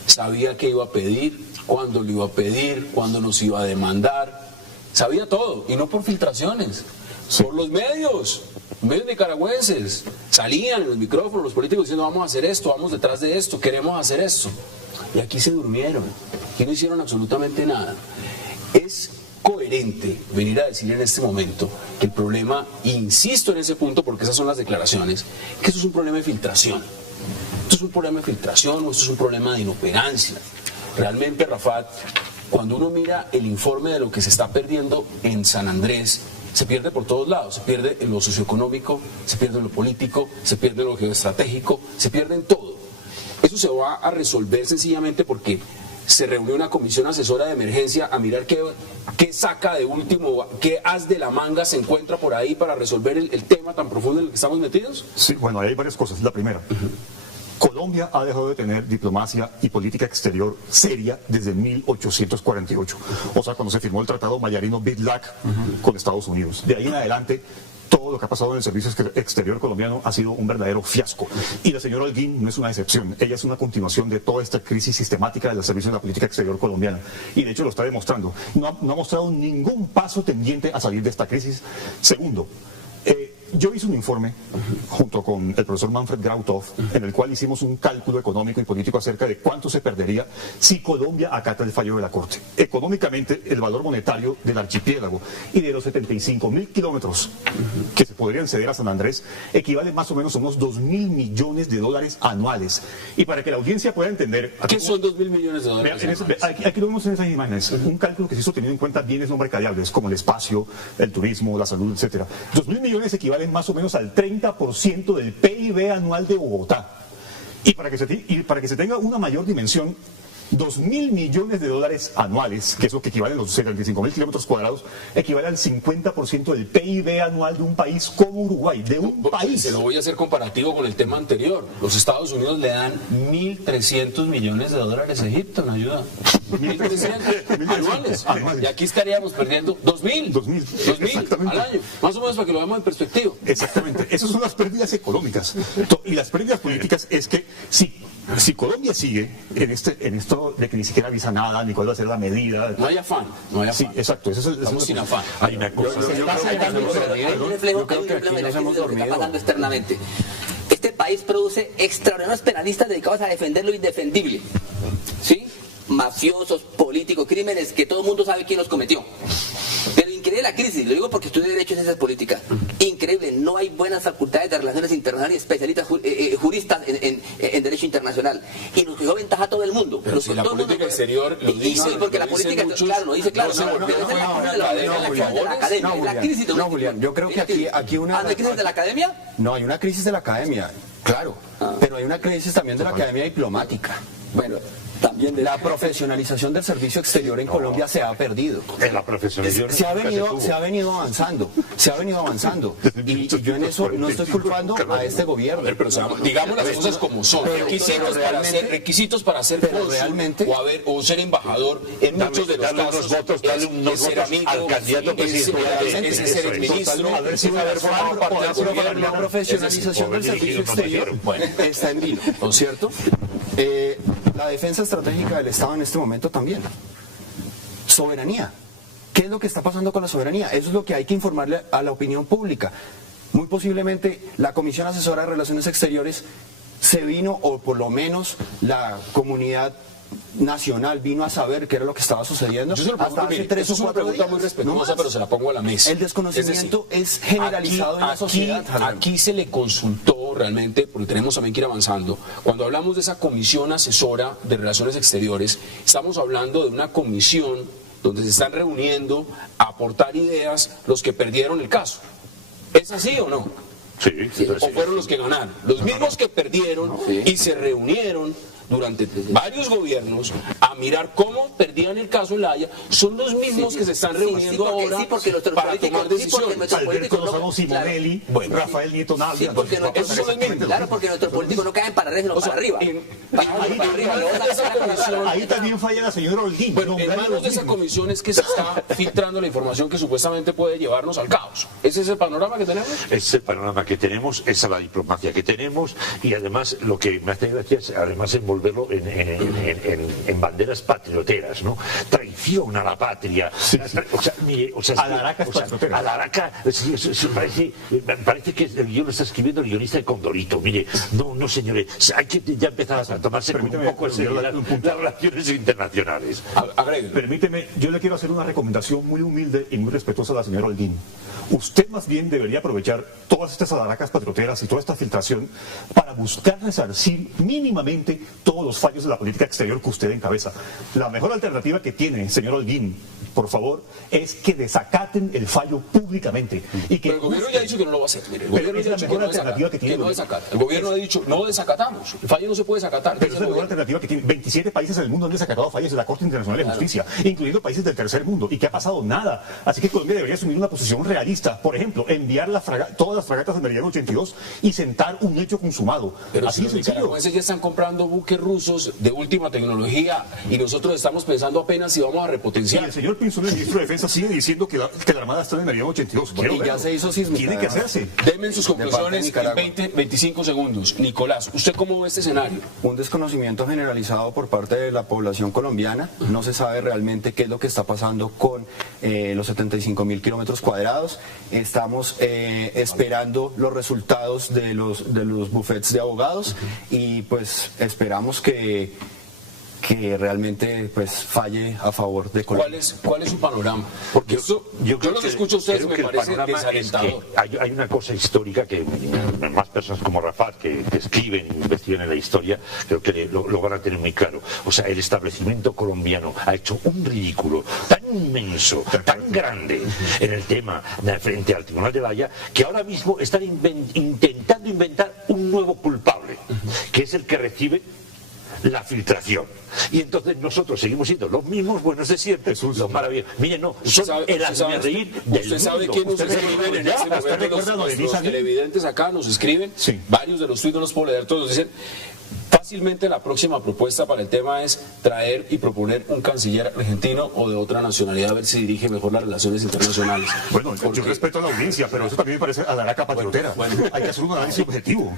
Sabía qué iba a pedir, cuándo lo iba a pedir, cuándo nos iba a demandar. Sabía todo, y no por filtraciones, por los medios nicaragüenses. Salían en los micrófonos los políticos diciendo vamos a hacer esto, vamos detrás de esto, queremos hacer esto. Y aquí se durmieron, aquí no hicieron absolutamente nada. Es coherente venir a decir en este momento que el problema, insisto en ese punto porque esas son las declaraciones, que eso es un problema de filtración. Esto es un problema de filtración o esto es un problema de inoperancia. Realmente, Rafat, cuando uno mira el informe de lo que se está perdiendo en San Andrés, se pierde por todos lados, se pierde en lo socioeconómico, se pierde en lo político, se pierde en lo geoestratégico, se pierde en todo. Eso se va a resolver sencillamente porque se reunió una comisión asesora de emergencia a mirar qué saca de último, qué as de la manga se encuentra por ahí para resolver el tema tan profundo en el que estamos metidos. Sí, bueno, hay varias cosas. La primera, Colombia ha dejado de tener diplomacia y política exterior seria desde 1848. O sea, cuando se firmó el Tratado Mayarino-Bidlack con Estados Unidos. De ahí en adelante, todo lo que ha pasado en el servicio exterior colombiano ha sido un verdadero fiasco. Y la señora Holguín no es una excepción. Ella es una continuación de toda esta crisis sistemática del servicio de la política exterior colombiana. Y de hecho lo está demostrando. No ha mostrado ningún paso tendiente a salir de esta crisis. Segundo, yo hice un informe junto con el profesor Manfred Grauthoff en el cual hicimos un cálculo económico y político acerca de cuánto se perdería si Colombia acata el fallo de la Corte. Económicamente, el valor monetario del archipiélago y de los 75.000 kilómetros que se podrían ceder a San Andrés equivale más o menos a unos 2.000 millones de dólares anuales. Y para que la audiencia pueda entender... ¿Qué son 2.000 millones de dólares? Aquí lo vemos en esas imágenes. Un cálculo que se hizo teniendo en cuenta bienes no mercadeables como el espacio, el turismo, la salud, etcétera. 2.000 millones equivalen más o menos al 30% del PIB anual de Bogotá. Y para que se tenga una mayor dimensión, 2.000 millones de dólares anuales, que es lo que equivale a los 75.000 kilómetros cuadrados, equivale al 50% del PIB anual de un país como Uruguay, de un país. Se lo voy a hacer comparativo con el tema anterior. Los Estados Unidos le dan 1.300 millones de dólares a Egipto en ayuda. 1.300 anuales. Y aquí estaríamos perdiendo 2.000 al año. Más o menos para que lo veamos en perspectiva. Exactamente. Esas son las pérdidas económicas. Y las pérdidas políticas es que si Colombia sigue en esto de que ni siquiera avisa nada, ni cuál va a ser la medida. No hay afán. Sí, exacto. Estamos sin afán. Hay una cosa. Hay un reflejo de la crisis de lo que está pasando externamente. Este país produce extraordinarios penalistas dedicados a defender lo indefendible. ¿Sí? Mafiosos, políticos, crímenes que todo el mundo sabe quién los cometió. Pero increíble la crisis, lo digo porque estudio Derecho y Ciencias Políticas. Increíble, no hay buenas facultades de relaciones internacionales y especialistas juristas en Derecho Internacional. Y nos cogió ventaja a todo el mundo. Pero si la política exterior lo dice. No, porque la política, claro, no dice claro. No, Julián, yo creo que aquí una... ¿Hay crisis de la academia? No, hay una crisis de la academia, claro. Pero hay una crisis también de la academia diplomática. Bueno, también la profesionalización del servicio exterior en Colombia se ha perdido. En la profesionalización se ha venido avanzando. Y yo en eso no estoy culpando a este gobierno. Pero digamos las cosas como son. Requisitos para ser realmente o ser embajador en muchos de los casos. Unos votos al candidato presidente. Ese ser el ministro. La profesionalización del servicio exterior está en vilo, ¿no es cierto? La defensa estratégica del Estado en este momento también. Soberanía. ¿Qué es lo que está pasando con la soberanía? Eso es lo que hay que informarle a la opinión pública. Muy posiblemente la Comisión Asesora de Relaciones Exteriores se vino, o por lo menos la comunidad nacional vino a saber qué era lo que estaba sucediendo. Hasta hace 3 o 4 días. Es una pregunta muy respetuosa, pero se la pongo a la mesa. El desconocimiento es generalizado en la sociedad. Aquí se le consultó realmente, porque tenemos también que ir avanzando. Cuando hablamos de esa comisión asesora de relaciones exteriores, estamos hablando de una comisión donde se están reuniendo a aportar ideas los que perdieron el caso. ¿Es así o no? Sí. ¿O fueron los que ganaron? Los mismos que perdieron y se reunieron durante varios gobiernos a mirar cómo perdían el caso en La Haya, son los mismos que se están reuniendo ahora para tomar decisiones. Alberto Lozano Simonelli, Rafael Nieto Navia. Claro, porque nuestros políticos no caen para arriba, sino para arriba. Ahí también falla la señora Holguín. Bueno, en manos de esa comisión es que se está filtrando la información que supuestamente puede llevarnos al caos. ¿Ese es el panorama que tenemos? Ese es el panorama que tenemos, esa es la diplomacia que tenemos, y además lo que me hace gracia es además envolverlo en banderas patrioteras, ¿no? Traición a la patria. Sí. O sea, mire, a la Araca a la Araca, parece que el guión lo está escribiendo el guionista de Condorito. Mire, no señores, hay que ya empezar a tomarse con un poco en serio las relaciones internacionales. Permíteme, yo le quiero hacer una recomendación muy humilde y muy respetuosa a la señora Holguín. Usted más bien debería aprovechar todas estas alaracas patrioteras y toda esta filtración para buscar resarcir mínimamente todos los fallos de la política exterior que usted encabeza. La mejor alternativa que tiene, señor Holguín, por favor, es que desacaten el fallo públicamente. Y que pero el gobierno ya ha dicho que no lo va a hacer. Mire, el gobierno es la mejor alternativa que tiene. El gobierno ha dicho, no desacatamos. El fallo no se puede desacatar. Pero es la mejor alternativa que tiene. 27 países del mundo han desacatado fallos de la Corte Internacional de Justicia, incluyendo países del tercer mundo, y que ha pasado nada. Así que Colombia debería asumir una posición realista. Por ejemplo, enviar todas las fragatas del Meridiano 82 y sentar un hecho consumado. Pero así si los nicaragüenses ya están comprando buques rusos de última tecnología y nosotros estamos pensando apenas si vamos a repotenciar. Y el señor Pinzón, el ministro de Defensa, sigue diciendo que la Armada está en el Meridiano 82. Y ya se hizo sísmica. Tiene que hacerse. Denme sus conclusiones en 25 segundos. Nicolás, ¿usted cómo ve este escenario? Un desconocimiento generalizado por parte de la población colombiana. No se sabe realmente qué es lo que está pasando con los 75.000 kilómetros cuadrados. Estamos esperando los resultados de los bufetes de abogados y pues esperamos que realmente pues falle a favor de Colombia. ¿Cuál es su panorama? Porque yo los escucho a ustedes y me parece desalentador. Hay una cosa histórica que más personas como Rafat que escriben e investigan en la historia creo que lo van a tener muy claro. O sea, el establecimiento colombiano ha hecho un ridículo tan inmenso, tan grande en el tema frente al Tribunal de La Haya, que ahora mismo están intentando inventar un nuevo culpable, que es el que recibe la filtración. Y entonces nosotros seguimos siendo los mismos buenos de siempre, los maravillosos. Miren, no, son el hazmerreír del mundo. ¿Usted sabe quién nos escriben en este momento? Los televidentes acá nos escriben, varios de los tuits, no los puedo leer todos, nos dicen: fácilmente la próxima propuesta para el tema es traer y proponer un canciller argentino o de otra nacionalidad, a ver si dirige mejor las relaciones internacionales. Bueno, yo respeto a la audiencia, pero eso también me parece a la Araca patriotera. Bueno, hay que hacer un análisis objetivo.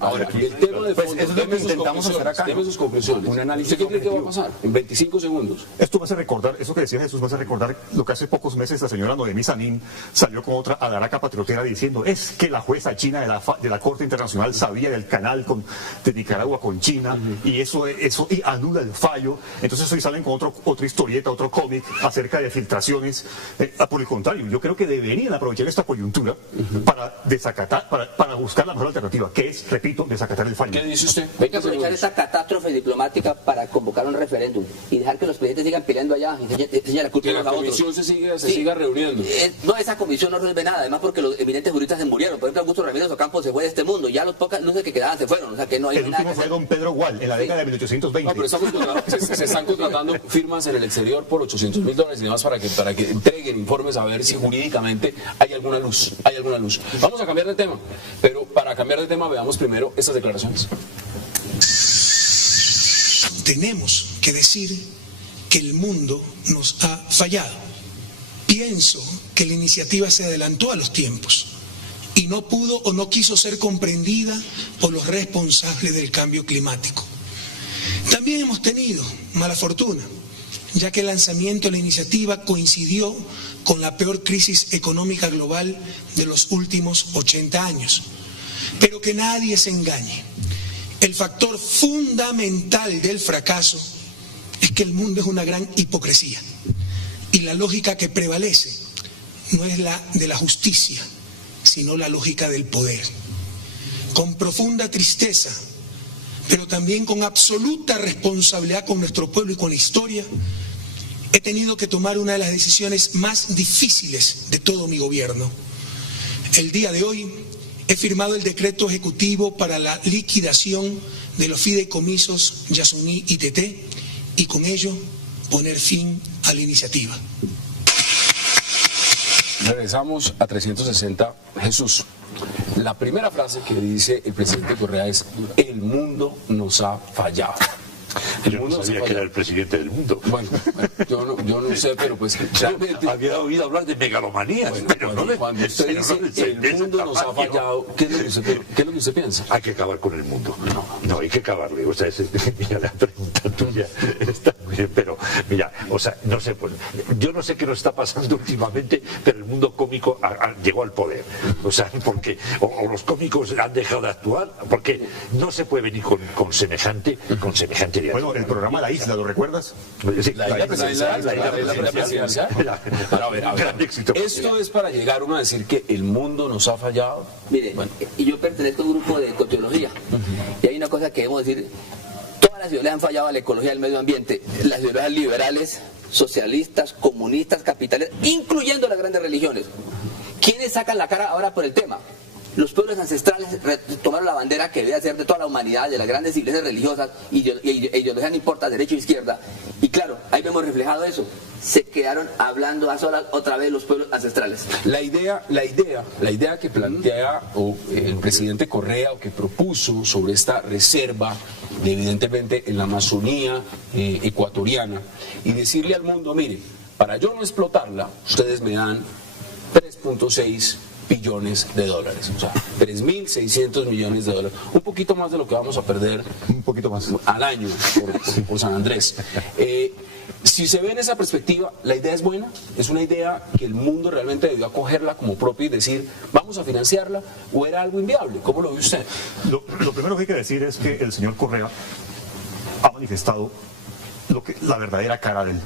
Ahora, el tema de fondo, eso es lo que intentamos hacer acá. Deme sus conclusiones. Un análisis ¿Usted qué cree que va a pasar? En 25 segundos. Esto me hace recordar, eso que decía Jesús, me hace recordar lo que hace pocos meses la señora Noemí Sanín salió con otra Araca patriotera diciendo: es que la jueza china de la Corte Internacional sabía del canal de Nicaragua con China, y eso y anula el fallo. Entonces hoy salen con otra historieta, otro cómic acerca de filtraciones. Por el contrario, yo creo que deberían aprovechar esta coyuntura para desacatar, para buscar la mejor alternativa, que es, repito, desacatar el fallo. ¿Qué dice usted? Hay que aprovechar esta catástrofe diplomática para convocar un referéndum y dejar que los presidentes sigan peleando allá y enseñar la culpa que la a comisión otros. se siga reuniendo. No, esa comisión no resuelve nada, además porque los eminentes juristas se murieron. Por ejemplo, Augusto Ramírez Ocampo se fue de este mundo, ya los pocas luces que quedaban se fueron, o sea que no hay el nada último fue don Pedro Gual, en la década de 1820. No, pero se están contratando firmas en el exterior por $800.000 y demás para que entreguen informes a ver si jurídicamente hay alguna luz. Vamos a cambiar de tema, pero para cambiar de tema veamos primero estas declaraciones. Tenemos que decir que el mundo nos ha fallado. Pienso que la iniciativa se adelantó a los tiempos y no pudo o no quiso ser comprendida por los responsables del cambio climático. También hemos tenido mala fortuna, ya que el lanzamiento de la iniciativa coincidió con la peor crisis económica global de los últimos 80 años. Pero que nadie se engañe. El factor fundamental del fracaso es que el mundo es una gran hipocresía y la lógica que prevalece no es la de la justicia, sino la lógica del poder. Con profunda tristeza, pero también con absoluta responsabilidad con nuestro pueblo y con la historia, he tenido que tomar una de las decisiones más difíciles de todo mi gobierno. El día de hoy he firmado el decreto ejecutivo para la liquidación de los fideicomisos Yasuní y Teté y con ello poner fin a la iniciativa. Regresamos a 360. Jesús, la primera frase que dice el presidente Correa es: el mundo nos ha fallado. Yo no sabía que era el presidente del mundo. Bueno, yo no sé, pero pues realmente... Había oído hablar de megalomanías, pero no de... Cuando usted dice el mundo nos ha fallado, ¿qué es lo que usted piensa? Hay que acabar con el mundo. No, hay que acabarle. O sea, mira, la pregunta tuya está muy bien, pero mira, o sea, no sé, pues, yo no sé qué nos está pasando últimamente, pero el mundo cómico llegó al poder. O sea, porque o los cómicos han dejado de actuar, porque no se puede venir con semejante Bueno, el programa La Isla, ¿lo recuerdas? Sí, la isla presidencial. A ver, esto es para llegar uno a decir que el mundo nos ha fallado. Mire, y yo pertenezco a un grupo de ecoteología, y hay una cosa que debemos decir: todas las ideologías han fallado a la ecología del medio ambiente, las ideologías liberales, socialistas, comunistas, capitalistas, incluyendo las grandes religiones. ¿Quiénes sacan la cara ahora por el tema? Los pueblos ancestrales tomaron la bandera que debe ser de toda la humanidad, de las grandes iglesias religiosas, ideología no importa, derecha o izquierda, y claro, ahí vemos reflejado eso. Se quedaron hablando a solas otra vez los pueblos ancestrales. La idea que plantea el presidente Correa, o que propuso sobre esta reserva, evidentemente en la Amazonía ecuatoriana, y decirle al mundo: mire, para yo no explotarla, ustedes me dan 3.6 billones de dólares, o sea, 3.600 millones de dólares, un poquito más de lo que vamos a perder al año por San Andrés. Si se ve en esa perspectiva, la idea es buena, es una idea que el mundo realmente debió acogerla como propia y decir: vamos a financiarla, o era algo inviable. ¿Cómo lo ve usted? Lo primero que hay que decir es que el señor Correa ha manifestado la verdadera cara del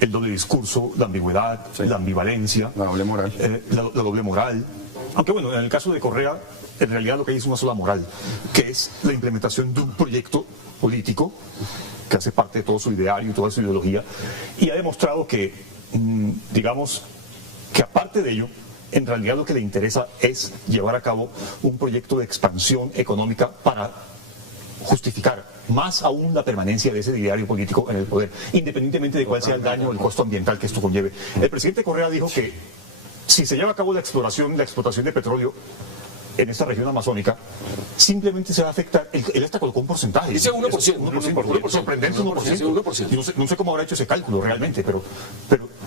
el doble discurso, la ambigüedad, la ambivalencia, la doble moral. La doble moral. Aunque bueno, en el caso de Correa, en realidad lo que hay es una sola moral, que es la implementación de un proyecto político que hace parte de todo su ideario y toda su ideología, y ha demostrado que, digamos, que aparte de ello, en realidad lo que le interesa es llevar a cabo un proyecto de expansión económica para justificar más aún la permanencia de ese ideario político en el poder, independientemente de cuál sea el daño o el costo ambiental que esto conlleve. El presidente Correa dijo que si se lleva a cabo la explotación de petróleo en esta región amazónica, simplemente se va a afectar. Él hasta colocó un porcentaje. Dice 1%. 1%. Sorprendente 1%. No sé cómo habrá hecho ese cálculo realmente, pero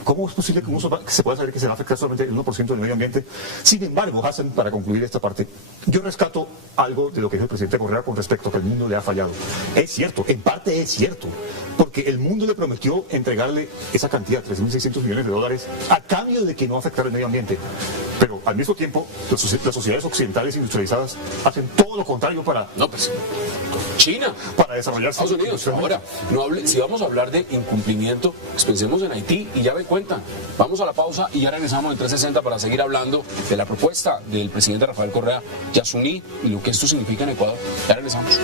¿cómo es posible que se pueda saber que se va a afectar solamente el 1% del medio ambiente? Sin embargo, Hassan, para concluir esta parte, yo rescato algo de lo que dijo el presidente Correa con respecto a que el mundo le ha fallado. Es cierto, en parte es cierto, porque el mundo le prometió entregarle esa cantidad, 3.600 millones de dólares, a cambio de que no afectara el medio ambiente. Pero al mismo tiempo, las sociedades occidentales industrializadas hacen todo lo contrario para... No, pues China, para desarrollarse. Estados Unidos. Ahora, si vamos a hablar de incumplimiento, pues pensemos en Haití y ya me cuentan. Vamos a la pausa y ya regresamos en 360 para seguir hablando de la propuesta del presidente Rafael Correa Yasuní y lo que esto significa en Ecuador. Ya regresamos.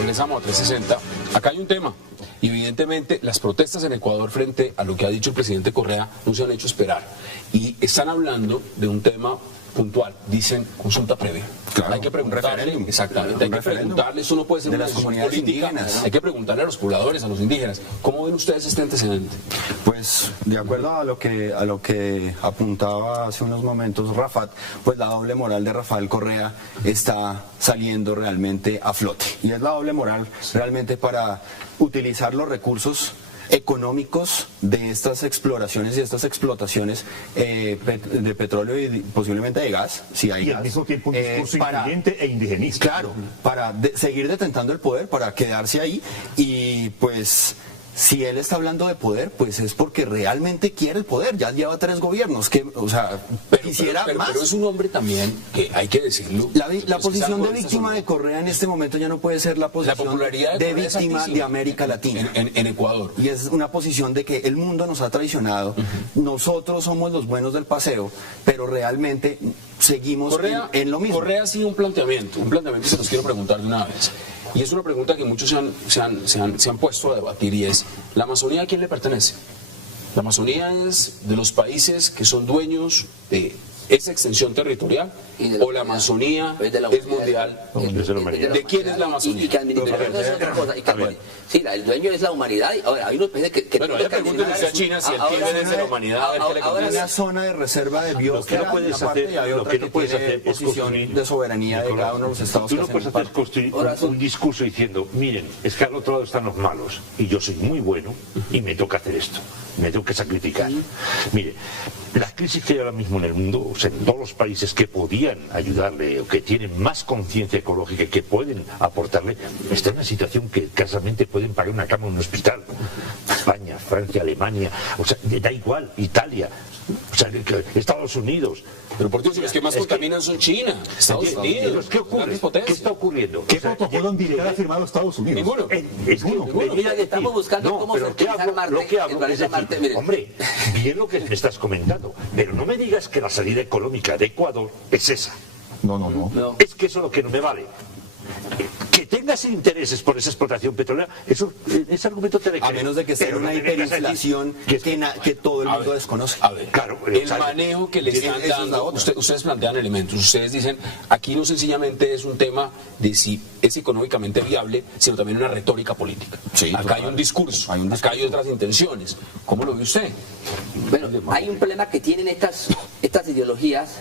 Regresamos a 360. Acá hay un tema. Y evidentemente las protestas en Ecuador frente a lo que ha dicho el presidente Correa no se han hecho esperar. Y están hablando de un tema puntual. Dicen consulta previa. Claro, hay que preguntarle, exactamente, claro, hay que preguntarle, eso no puede ser de una las decisión comunidades política. indígenas. Hay que preguntarle a los pobladores, a los indígenas. ¿Cómo ven ustedes este antecedente? Pues de acuerdo a lo que apuntaba hace unos momentos Rafat, pues la doble moral de Rafael Correa está saliendo realmente a flote. Y es la doble moral realmente para utilizar los recursos económicos de estas exploraciones y estas explotaciones de petróleo y posiblemente de gas, si hay y gas, al mismo tiempo un discurso incluyente e indigenista. Claro, para seguir detentando el poder, para quedarse ahí y pues si él está hablando de poder, pues es porque realmente quiere el poder. Ya lleva 3 gobiernos, que, o sea, quisiera más. Pero es un hombre también que hay que decirlo. La posición de víctima de Correa en este momento ya no puede ser la posición de víctima de América Latina. En Ecuador. Y es una posición de que el mundo nos ha traicionado, nosotros somos los buenos del paseo, pero realmente seguimos en lo mismo. Correa sigue un planteamiento que se los quiero preguntar de una vez. Y es una pregunta que muchos se han puesto a debatir, y es: ¿la Amazonía a quién le pertenece? La Amazonía es de los países que son dueños de esa extensión territorial, o la Amazonía es mundial. ¿De quién es la Amazonía? Y que administrar es otra cosa. Sí, el dueño es la humanidad. Ahora, hay unos países que bueno, ya pregúntenle a China si el Tíbet es de la humanidad. Ahora es una zona de reserva de biosfera, lo que no puedes hacer es construir de soberanía de cada uno de los estados. Tú no puedes hacer construir un discurso diciendo: miren, es que al otro lado están los malos y yo soy muy bueno y me toca hacer esto, me tengo que sacrificar. Mire, las crisis que hay ahora mismo en el mundo, o sea, en todos los países que podían ayudarle o que tienen más conciencia ecológica y que pueden aportarle, está en una situación que escasamente pueden pagar una cama en un hospital. España, Francia, Alemania, o sea, da igual, Italia, o sea, Estados Unidos. Pero por Dios, los que más contaminan son China, Estados Unidos. ¿Qué ocurre? ¿Qué está ocurriendo? ¿Qué protocolo ambiental ha firmado Estados Unidos? Ninguno. Mira, estamos buscando cómo fertilizar Marte. Lo que hablo es decir, hombre, bien lo que me estás comentando, pero no me digas que la salida económica de Ecuador es esa. No. Es que eso es lo que no me vale. Que tengas intereses por esa explotación petrolera, eso, ese argumento te a menos de que sea una hiperinflación que todo el mundo desconoce. A ver, claro, el manejo que le están dando, ustedes plantean elementos, ustedes dicen, aquí no sencillamente es un tema de si es económicamente viable, sino también una retórica política. Sí, acá hay un discurso, acá hay otras intenciones. ¿Cómo lo ve usted? Bueno, hay un problema que tienen estas ideologías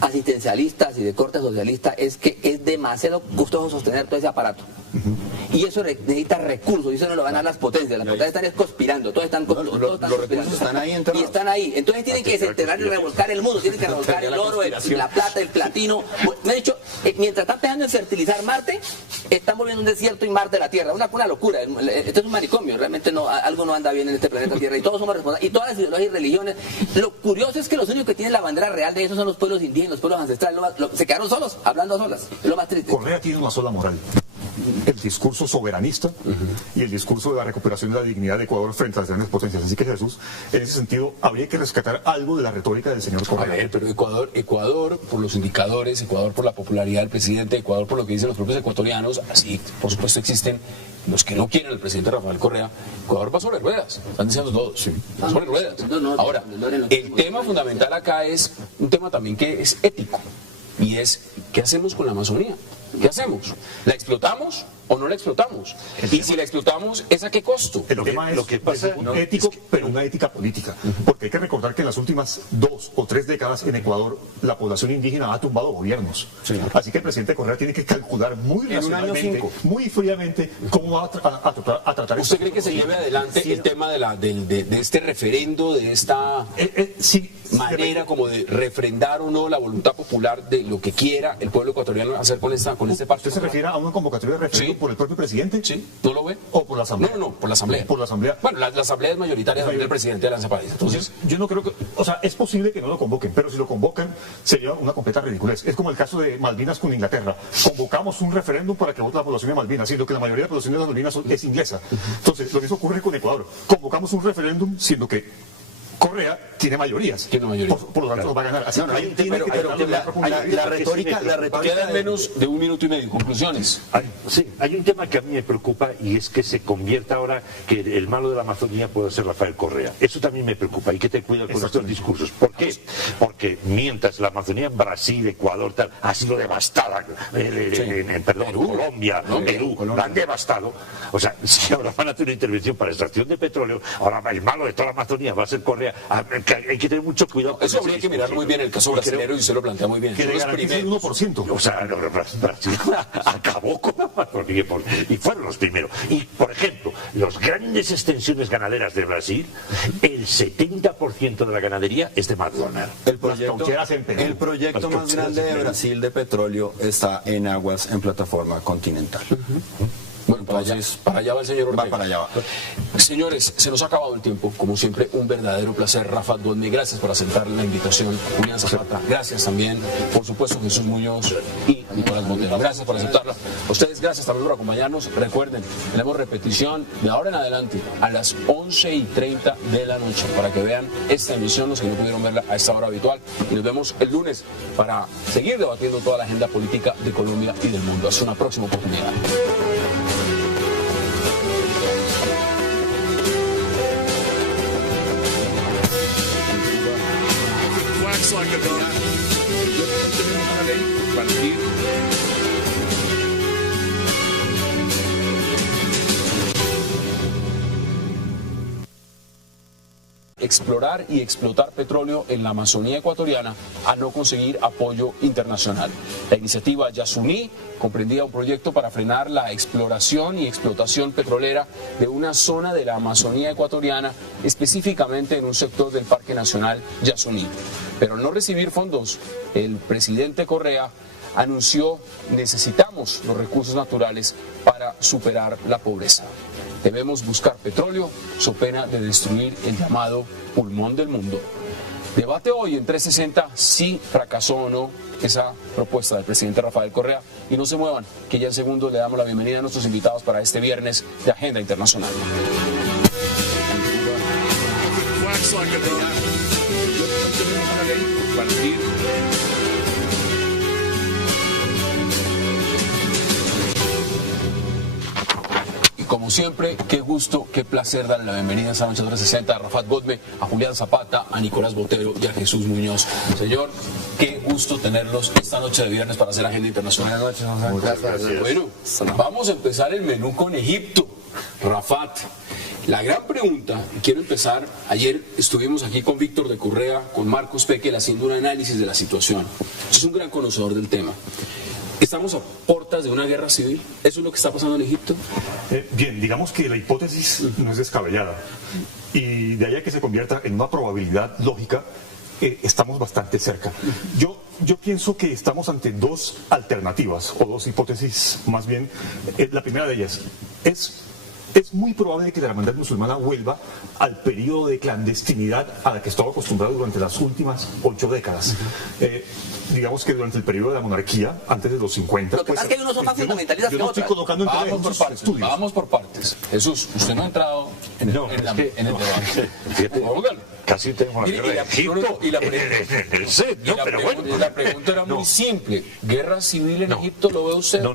asistencialistas y de corte socialista, es que es demasiado costoso sostener todo ese aparato. Y eso necesita recursos, y eso no lo van a dar las potencias. Las potencias están conspirando, todos están conspirando. Están ahí enterrados. Y están ahí. Entonces tienen que desenterrar y revolcar el mundo, tienen que revolcar el oro, la plata, el platino. De hecho, mientras están pensando en fertilizar Marte, están volviendo un desierto y Marte la Tierra. Una locura. Esto es un manicomio, realmente algo no anda bien en este planeta Tierra, y todos somos responsables. Y todas las ideologías y religiones. Lo curioso es que los únicos que tienen la bandera real de eso son los pueblos indígenas, los pueblos ancestrales. Se quedaron solos, hablando solas. Es lo más triste. Correa tiene una sola moral: el discurso soberanista y el discurso de la recuperación de la dignidad de Ecuador frente a las grandes potencias. Así que, Jesús, en ese sentido habría que rescatar algo de la retórica del señor Correa. A ver, pero Ecuador por los indicadores, Ecuador por la popularidad del presidente, Ecuador por lo que dicen los propios ecuatorianos, así por supuesto existen los que no quieren al presidente Rafael Correa. Ecuador va sobre ruedas, están diciendo todos, sí, va sobre ruedas. Ahora, el tema fundamental acá es un tema también que es ético, y es: ¿qué hacemos con la Amazonía? ¿Qué hacemos? ¿La explotamos o no la explotamos? Y si la explotamos, ¿es a qué costo? El tema es lo que pasa, ético, pero una ética política. Porque hay que recordar que en las últimas 2 o 3 décadas en Ecuador la población indígena ha tumbado gobiernos. Sí. Así que el presidente Correa tiene que calcular muy racionalmente, muy fríamente, cómo va a tratar. ¿Usted cree que se lleve adelante el tema de este referendo, de esta manera como de refrendar o no la voluntad popular de lo que quiera el pueblo ecuatoriano hacer con este pacto? ¿Usted se refiere a una convocatoria de referéndum por el propio presidente? Sí. ¿No lo ve? ¿O por la Asamblea? No, por la Asamblea. Por la Asamblea. Bueno, la Asamblea es mayoritaria del presidente de Alianza País. Entonces, yo no creo que... O sea, es posible que no lo convoquen, pero si lo convocan sería una completa ridiculez. Es como el caso de Malvinas con Inglaterra. Convocamos un referéndum para que vote la población de Malvinas, siendo que la mayoría de la población de las Malvinas es inglesa. Entonces, lo mismo ocurre con Ecuador. Convocamos un referéndum siendo que Correa tiene mayorías. Por lo tanto, va a ganar. Así la retórica... Quedan menos de 1 minuto y medio. Conclusiones. Sí, hay un tema que a mí me preocupa, y es que se convierta ahora que el malo de la Amazonía puede ser Rafael Correa. Eso también me preocupa. Hay que tener cuidado con estos discursos. ¿Por qué? Porque mientras la Amazonía en Brasil, Ecuador, tal, ha sido devastada, Colombia, Perú, la han devastado. O sea, si ahora van a hacer una intervención para extracción de petróleo, ahora el malo de toda la Amazonía va a ser Correa. Hay que tener mucho cuidado. Eso habría que mirar muy bien el caso brasileño, y se lo plantea muy bien. Que le garantice el 1%. O sea, Brasil acabó con la Amazonía y fueron los primeros. Y, por ejemplo, las grandes extensiones ganaderas de Brasil, el 70% de la ganadería es de McDonald's. El proyecto más grande de Brasil de petróleo está en aguas en plataforma continental. Bueno, para allá va el señor Ortega. Va para allá va. Señores, se nos ha acabado el tiempo. Como siempre, un verdadero placer. Rafat Godme, gracias por aceptar la invitación. Julián Zapata, gracias también. Por supuesto, Jesús Muñoz y Nicolás Botero. Gracias por aceptarla. A ustedes, gracias también por acompañarnos. Recuerden, tenemos repetición de ahora en adelante a las 11:30 de la noche para que vean esta emisión, los que no pudieron verla a esta hora habitual. Y nos vemos el lunes para seguir debatiendo toda la agenda política de Colombia y del mundo. Hasta una próxima oportunidad. Like a dog. Explorar y explotar petróleo en la Amazonía ecuatoriana a no conseguir apoyo internacional. La iniciativa Yasuní comprendía un proyecto para frenar la exploración y explotación petrolera de una zona de la Amazonía ecuatoriana, específicamente en un sector del Parque Nacional Yasuní. Pero al no recibir fondos, el presidente Correa anunció: necesitamos los recursos naturales para superar la pobreza. Debemos buscar petróleo, so pena de destruir el llamado pulmón del mundo. Debate hoy en 360 si fracasó o no esa propuesta del presidente Rafael Correa. Y no se muevan, que ya en segundos le damos la bienvenida a nuestros invitados para este viernes de Agenda Internacional. Como siempre, qué gusto, qué placer darle la bienvenida esta noche 360 a Rafat Godme, a Julián Zapata, a Nicolás Botero y a Jesús Muñoz. Señor, qué gusto tenerlos esta noche de viernes para hacer Agenda Internacional. Buenas noches, gracias. Bueno, vamos a empezar el menú con Egipto. Rafat, la gran pregunta, quiero empezar, ayer estuvimos aquí con Víctor de Correa, con Marcos Pekel, haciendo un análisis de la situación. Es un gran conocedor del tema. ¿Estamos a puertas de una guerra civil? ¿Eso es lo que está pasando en Egipto? Bien, digamos que la hipótesis no es descabellada. Y de ahí a que se convierta en una probabilidad lógica, estamos bastante cerca. Yo pienso que estamos ante dos alternativas, o dos hipótesis más bien. La primera de ellas es muy probable que la hermandad musulmana vuelva al periodo de clandestinidad a la que estaba acostumbrado durante las últimas 8 décadas. Digamos que durante el periodo de la monarquía, antes de los 50... Lo que pasa es que hay unos son más fundamentalistas que otros. Yo no estoy colocando en estudios. Vamos por partes. Jesús, usted no ha entrado en el debate. Casi tenemos la guerra de Egipto y la pregunta era muy simple. ¿Guerra civil en Egipto lo ve usted? No,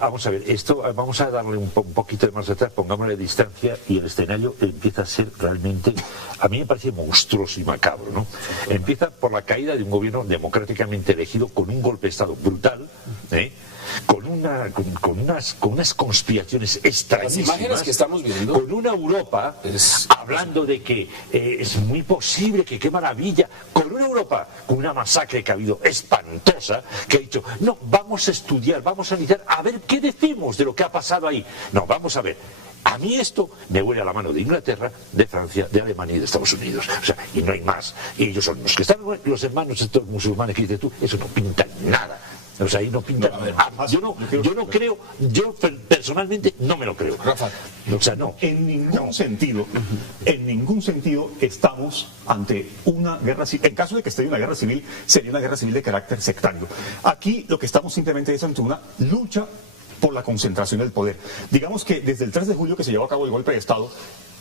vamos a ver, esto vamos a darle un poquito de más atrás, pongámosle distancia, y el escenario empieza a ser realmente, a mí me parece monstruoso y macabro, ¿no? Empieza por la caída de un gobierno democráticamente elegido con un golpe de Estado brutal, con unas conspiraciones extrañísimas, las imágenes que estamos viendo, con una Europa hablando de que es muy posible, que qué maravilla, con una Europa con una masacre que ha habido espantosa, que ha dicho, no, vamos a estudiar, vamos a analizar, a ver qué decimos de lo que ha pasado ahí. No, vamos a ver. A mí esto me huele a la mano de Inglaterra, de Francia, de Alemania y de Estados Unidos. O sea, y no hay más. Y ellos son los que están, los hermanos estos musulmanes que dices tú, eso no pinta nada. O sea, ahí no pinta nada. Yo no creo, yo personalmente no me lo creo. Rafa, o sea, no. En ningún sentido estamos ante una guerra civil. En caso de que esté una guerra civil, sería una guerra civil de carácter sectario. Aquí lo que estamos simplemente es ante una lucha por la concentración del poder. Digamos que desde el 3 de julio que se llevó a cabo el golpe de Estado,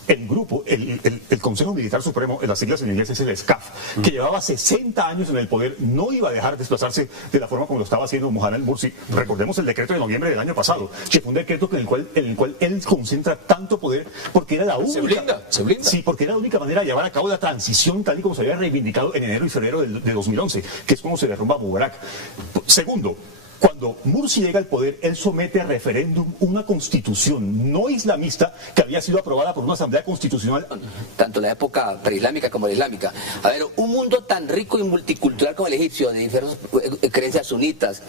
el grupo, el Consejo Militar Supremo, en las siglas en inglés es el SCAF, que llevaba 60 años en el poder, no iba a dejar desplazarse de la forma como lo estaba haciendo Mohamed Morsi. Recordemos el decreto de noviembre del año pasado, que fue un decreto en el cual él concentra tanto poder, porque era la única... Se blinda. Sí, porque era la única manera de llevar a cabo la transición tal y como se había reivindicado en enero y febrero de 2011, que es como se derrumba Mubarak. Segundo, cuando Morsi llega al poder, él somete a referéndum una constitución no islamista que había sido aprobada por una asamblea constitucional. Tanto la época preislámica como la islámica. A ver, un mundo tan rico y multicultural como el egipcio, de diversas creencias sunitas,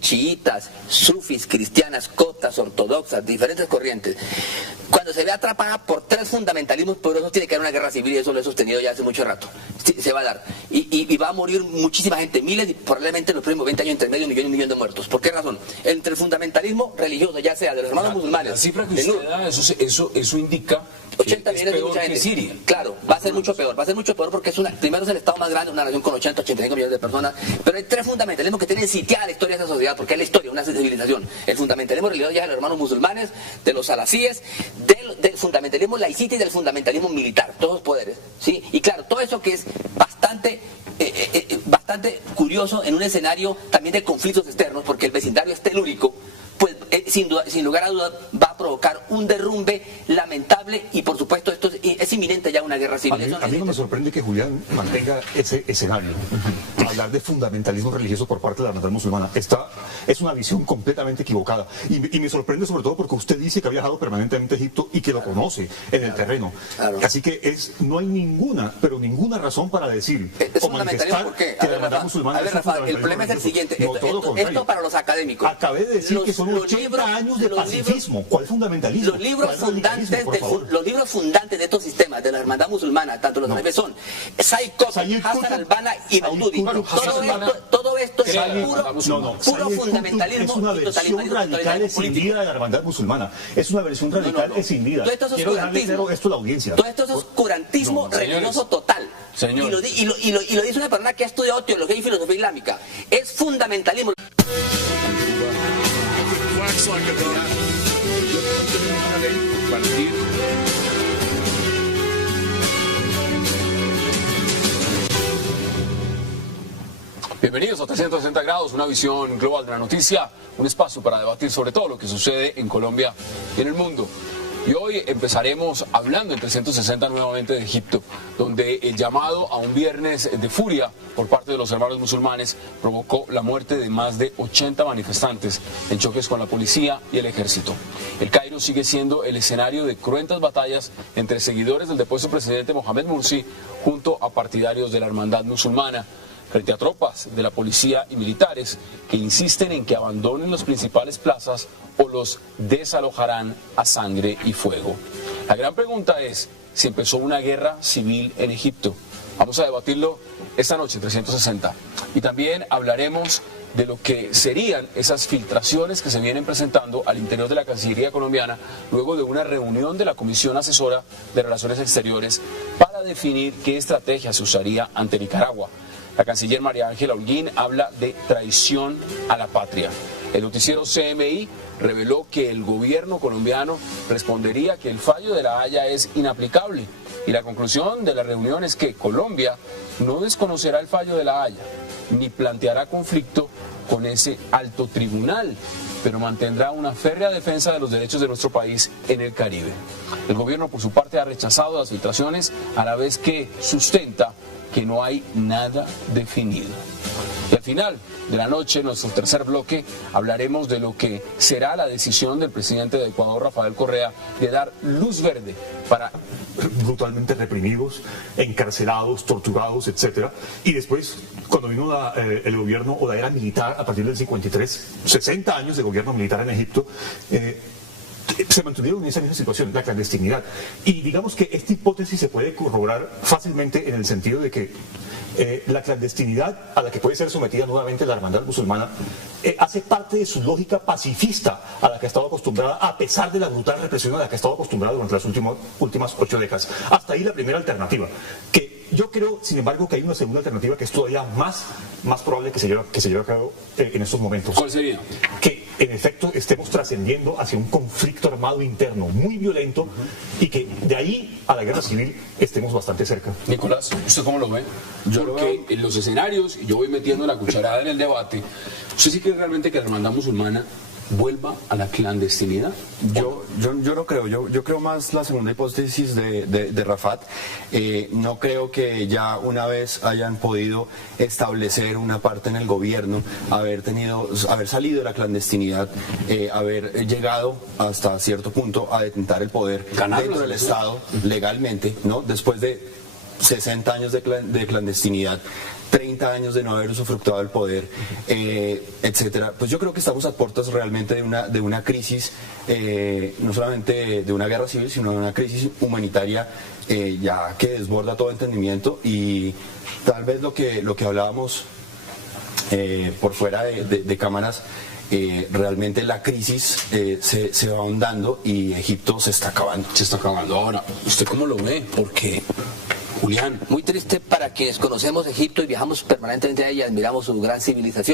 chiitas, sufis, cristianas, coptas, ortodoxas, diferentes corrientes. Cuando se ve atrapada por tres fundamentalismos poderosos, tiene que haber una guerra civil, y eso lo he sostenido ya hace mucho rato. se va a dar. Y va a morir muchísima gente, miles, y probablemente en los próximos 20 años entre medio millón y un millón de muertos. ¿Por qué razón? Entre el fundamentalismo religioso, ya sea de los hermanos musulmanes... La cifra que usted da, eso indica... 80 millones de mucha gente. Siria. Claro, va a ser mucho peor. Va a ser mucho peor porque primero es el Estado más grande, una nación con 80, 85 millones de personas. Pero hay tres fundamentalismos que tienen sitiada la historia de esa sociedad, porque es la historia, una civilización. El fundamentalismo religioso ya de los hermanos musulmanes, de los salafíes, del fundamentalismo laicita y del fundamentalismo militar, todos los poderes. ¿Sí? Y claro, todo eso que es bastante curioso en un escenario también de conflictos externos, porque el vecindario es telúrico, pues sin lugar a dudas va a provocar un derrumbe lamentable y por supuesto esto es inminente ya una guerra civil. A mí no me sorprende que Julián mantenga ese escenario. Hablar de fundamentalismo religioso por parte de la hermandad musulmana es una visión completamente equivocada y me sorprende sobre todo porque usted dice que ha viajado permanentemente a Egipto y que lo conoce en el terreno. Claro. Así que no hay ninguna razón para decir o manifestar que la hermandad musulmana es un Rafa, el problema es el siguiente, esto para los académicos. Acabé de decir que son 80 años de pacifismo. ¿Cuál fundamentalismo? Los libros fundantes de estos sistemas, de la hermandad musulmana, tanto los árabes son Sayyid Qutb, Hassan al-Banna y Maududi. Todo esto es puro fundamentalismo. Es una versión radical escindida de la hermandad musulmana. Es una versión radical escindida. Quiero dejarle claro esto a la audiencia. Todo esto es oscurantismo religioso total. Y lo dice una persona que ha estudiado teología y filosofía islámica. Es fundamentalismo. Wax like a dog. Bienvenidos a 360 grados, una visión global de la noticia, un espacio para debatir sobre todo lo que sucede en Colombia y en el mundo. Y hoy empezaremos hablando en 360 nuevamente de Egipto, donde el llamado a un viernes de furia por parte de los hermanos musulmanes provocó la muerte de más de 80 manifestantes en choques con la policía y el ejército. El Cairo sigue siendo el escenario de cruentas batallas entre seguidores del depuesto presidente Mohamed Morsi junto a partidarios de la hermandad musulmana, frente a tropas de la policía y militares que insisten en que abandonen las principales plazas o los desalojarán a sangre y fuego. La gran pregunta es si empezó una guerra civil en Egipto. Vamos a debatirlo esta noche en 360. Y también hablaremos de lo que serían esas filtraciones que se vienen presentando al interior de la Cancillería colombiana luego de una reunión de la Comisión Asesora de Relaciones Exteriores para definir qué estrategia se usaría ante Nicaragua. La canciller María Ángela Holguín habla de traición a la patria. El noticiero CMI reveló que el gobierno colombiano respondería que el fallo de La Haya es inaplicable. Y la conclusión de la reunión es que Colombia no desconocerá el fallo de La Haya, ni planteará conflicto con ese alto tribunal, pero mantendrá una férrea defensa de los derechos de nuestro país en el Caribe. El gobierno, por su parte, ha rechazado las filtraciones a la vez que sustenta que no hay nada definido. Y al final de la noche, en nuestro tercer bloque, hablaremos de lo que será la decisión del presidente de Ecuador, Rafael Correa, de dar luz verde para brutalmente reprimidos, encarcelados, torturados, etcétera. Y después, cuando vino el gobierno o la era militar a partir del 53, 60 años de gobierno militar en Egipto, se mantuvieron en esa misma situación, la clandestinidad. Y digamos que esta hipótesis se puede corroborar fácilmente en el sentido de que la clandestinidad a la que puede ser sometida nuevamente la hermandad musulmana hace parte de su lógica pacifista a la que ha estado acostumbrada, a pesar de la brutal represión a la que ha estado acostumbrada durante las últimas 8 décadas. Hasta ahí la primera alternativa, que yo creo, sin embargo, que hay una segunda alternativa que es todavía más probable que se lleve a cabo en estos momentos. ¿Cuál sería? Que en efecto estemos trascendiendo hacia un conflicto armado interno muy violento y que de ahí a la guerra civil estemos bastante cerca. Nicolás, ¿usted cómo lo ve? Porque en los escenarios, yo voy metiendo la cucharada en el debate, ¿usted sí cree realmente que la hermandad musulmana vuelva a la clandestinidad? Yo no creo, yo creo más la segunda hipótesis de Rafat. No creo que ya una vez hayan podido establecer una parte en el gobierno, haber salido de la clandestinidad, haber llegado hasta cierto punto a detentar el poder dentro del Estado legalmente, ¿no? Después de 60 años de clandestinidad, 30 años de no haber usufructuado el poder, etcétera. Pues yo creo que estamos a puertas realmente de una crisis, no solamente de una guerra civil, sino de una crisis humanitaria ya que desborda todo entendimiento, y tal vez lo que hablábamos por fuera de cámaras, realmente la crisis se va ahondando y Egipto se está acabando. Se está acabando. Ahora, ¿usted cómo lo ve? Porque, Julián... Muy triste para quienes conocemos Egipto y viajamos permanentemente allá y admiramos su gran civilización.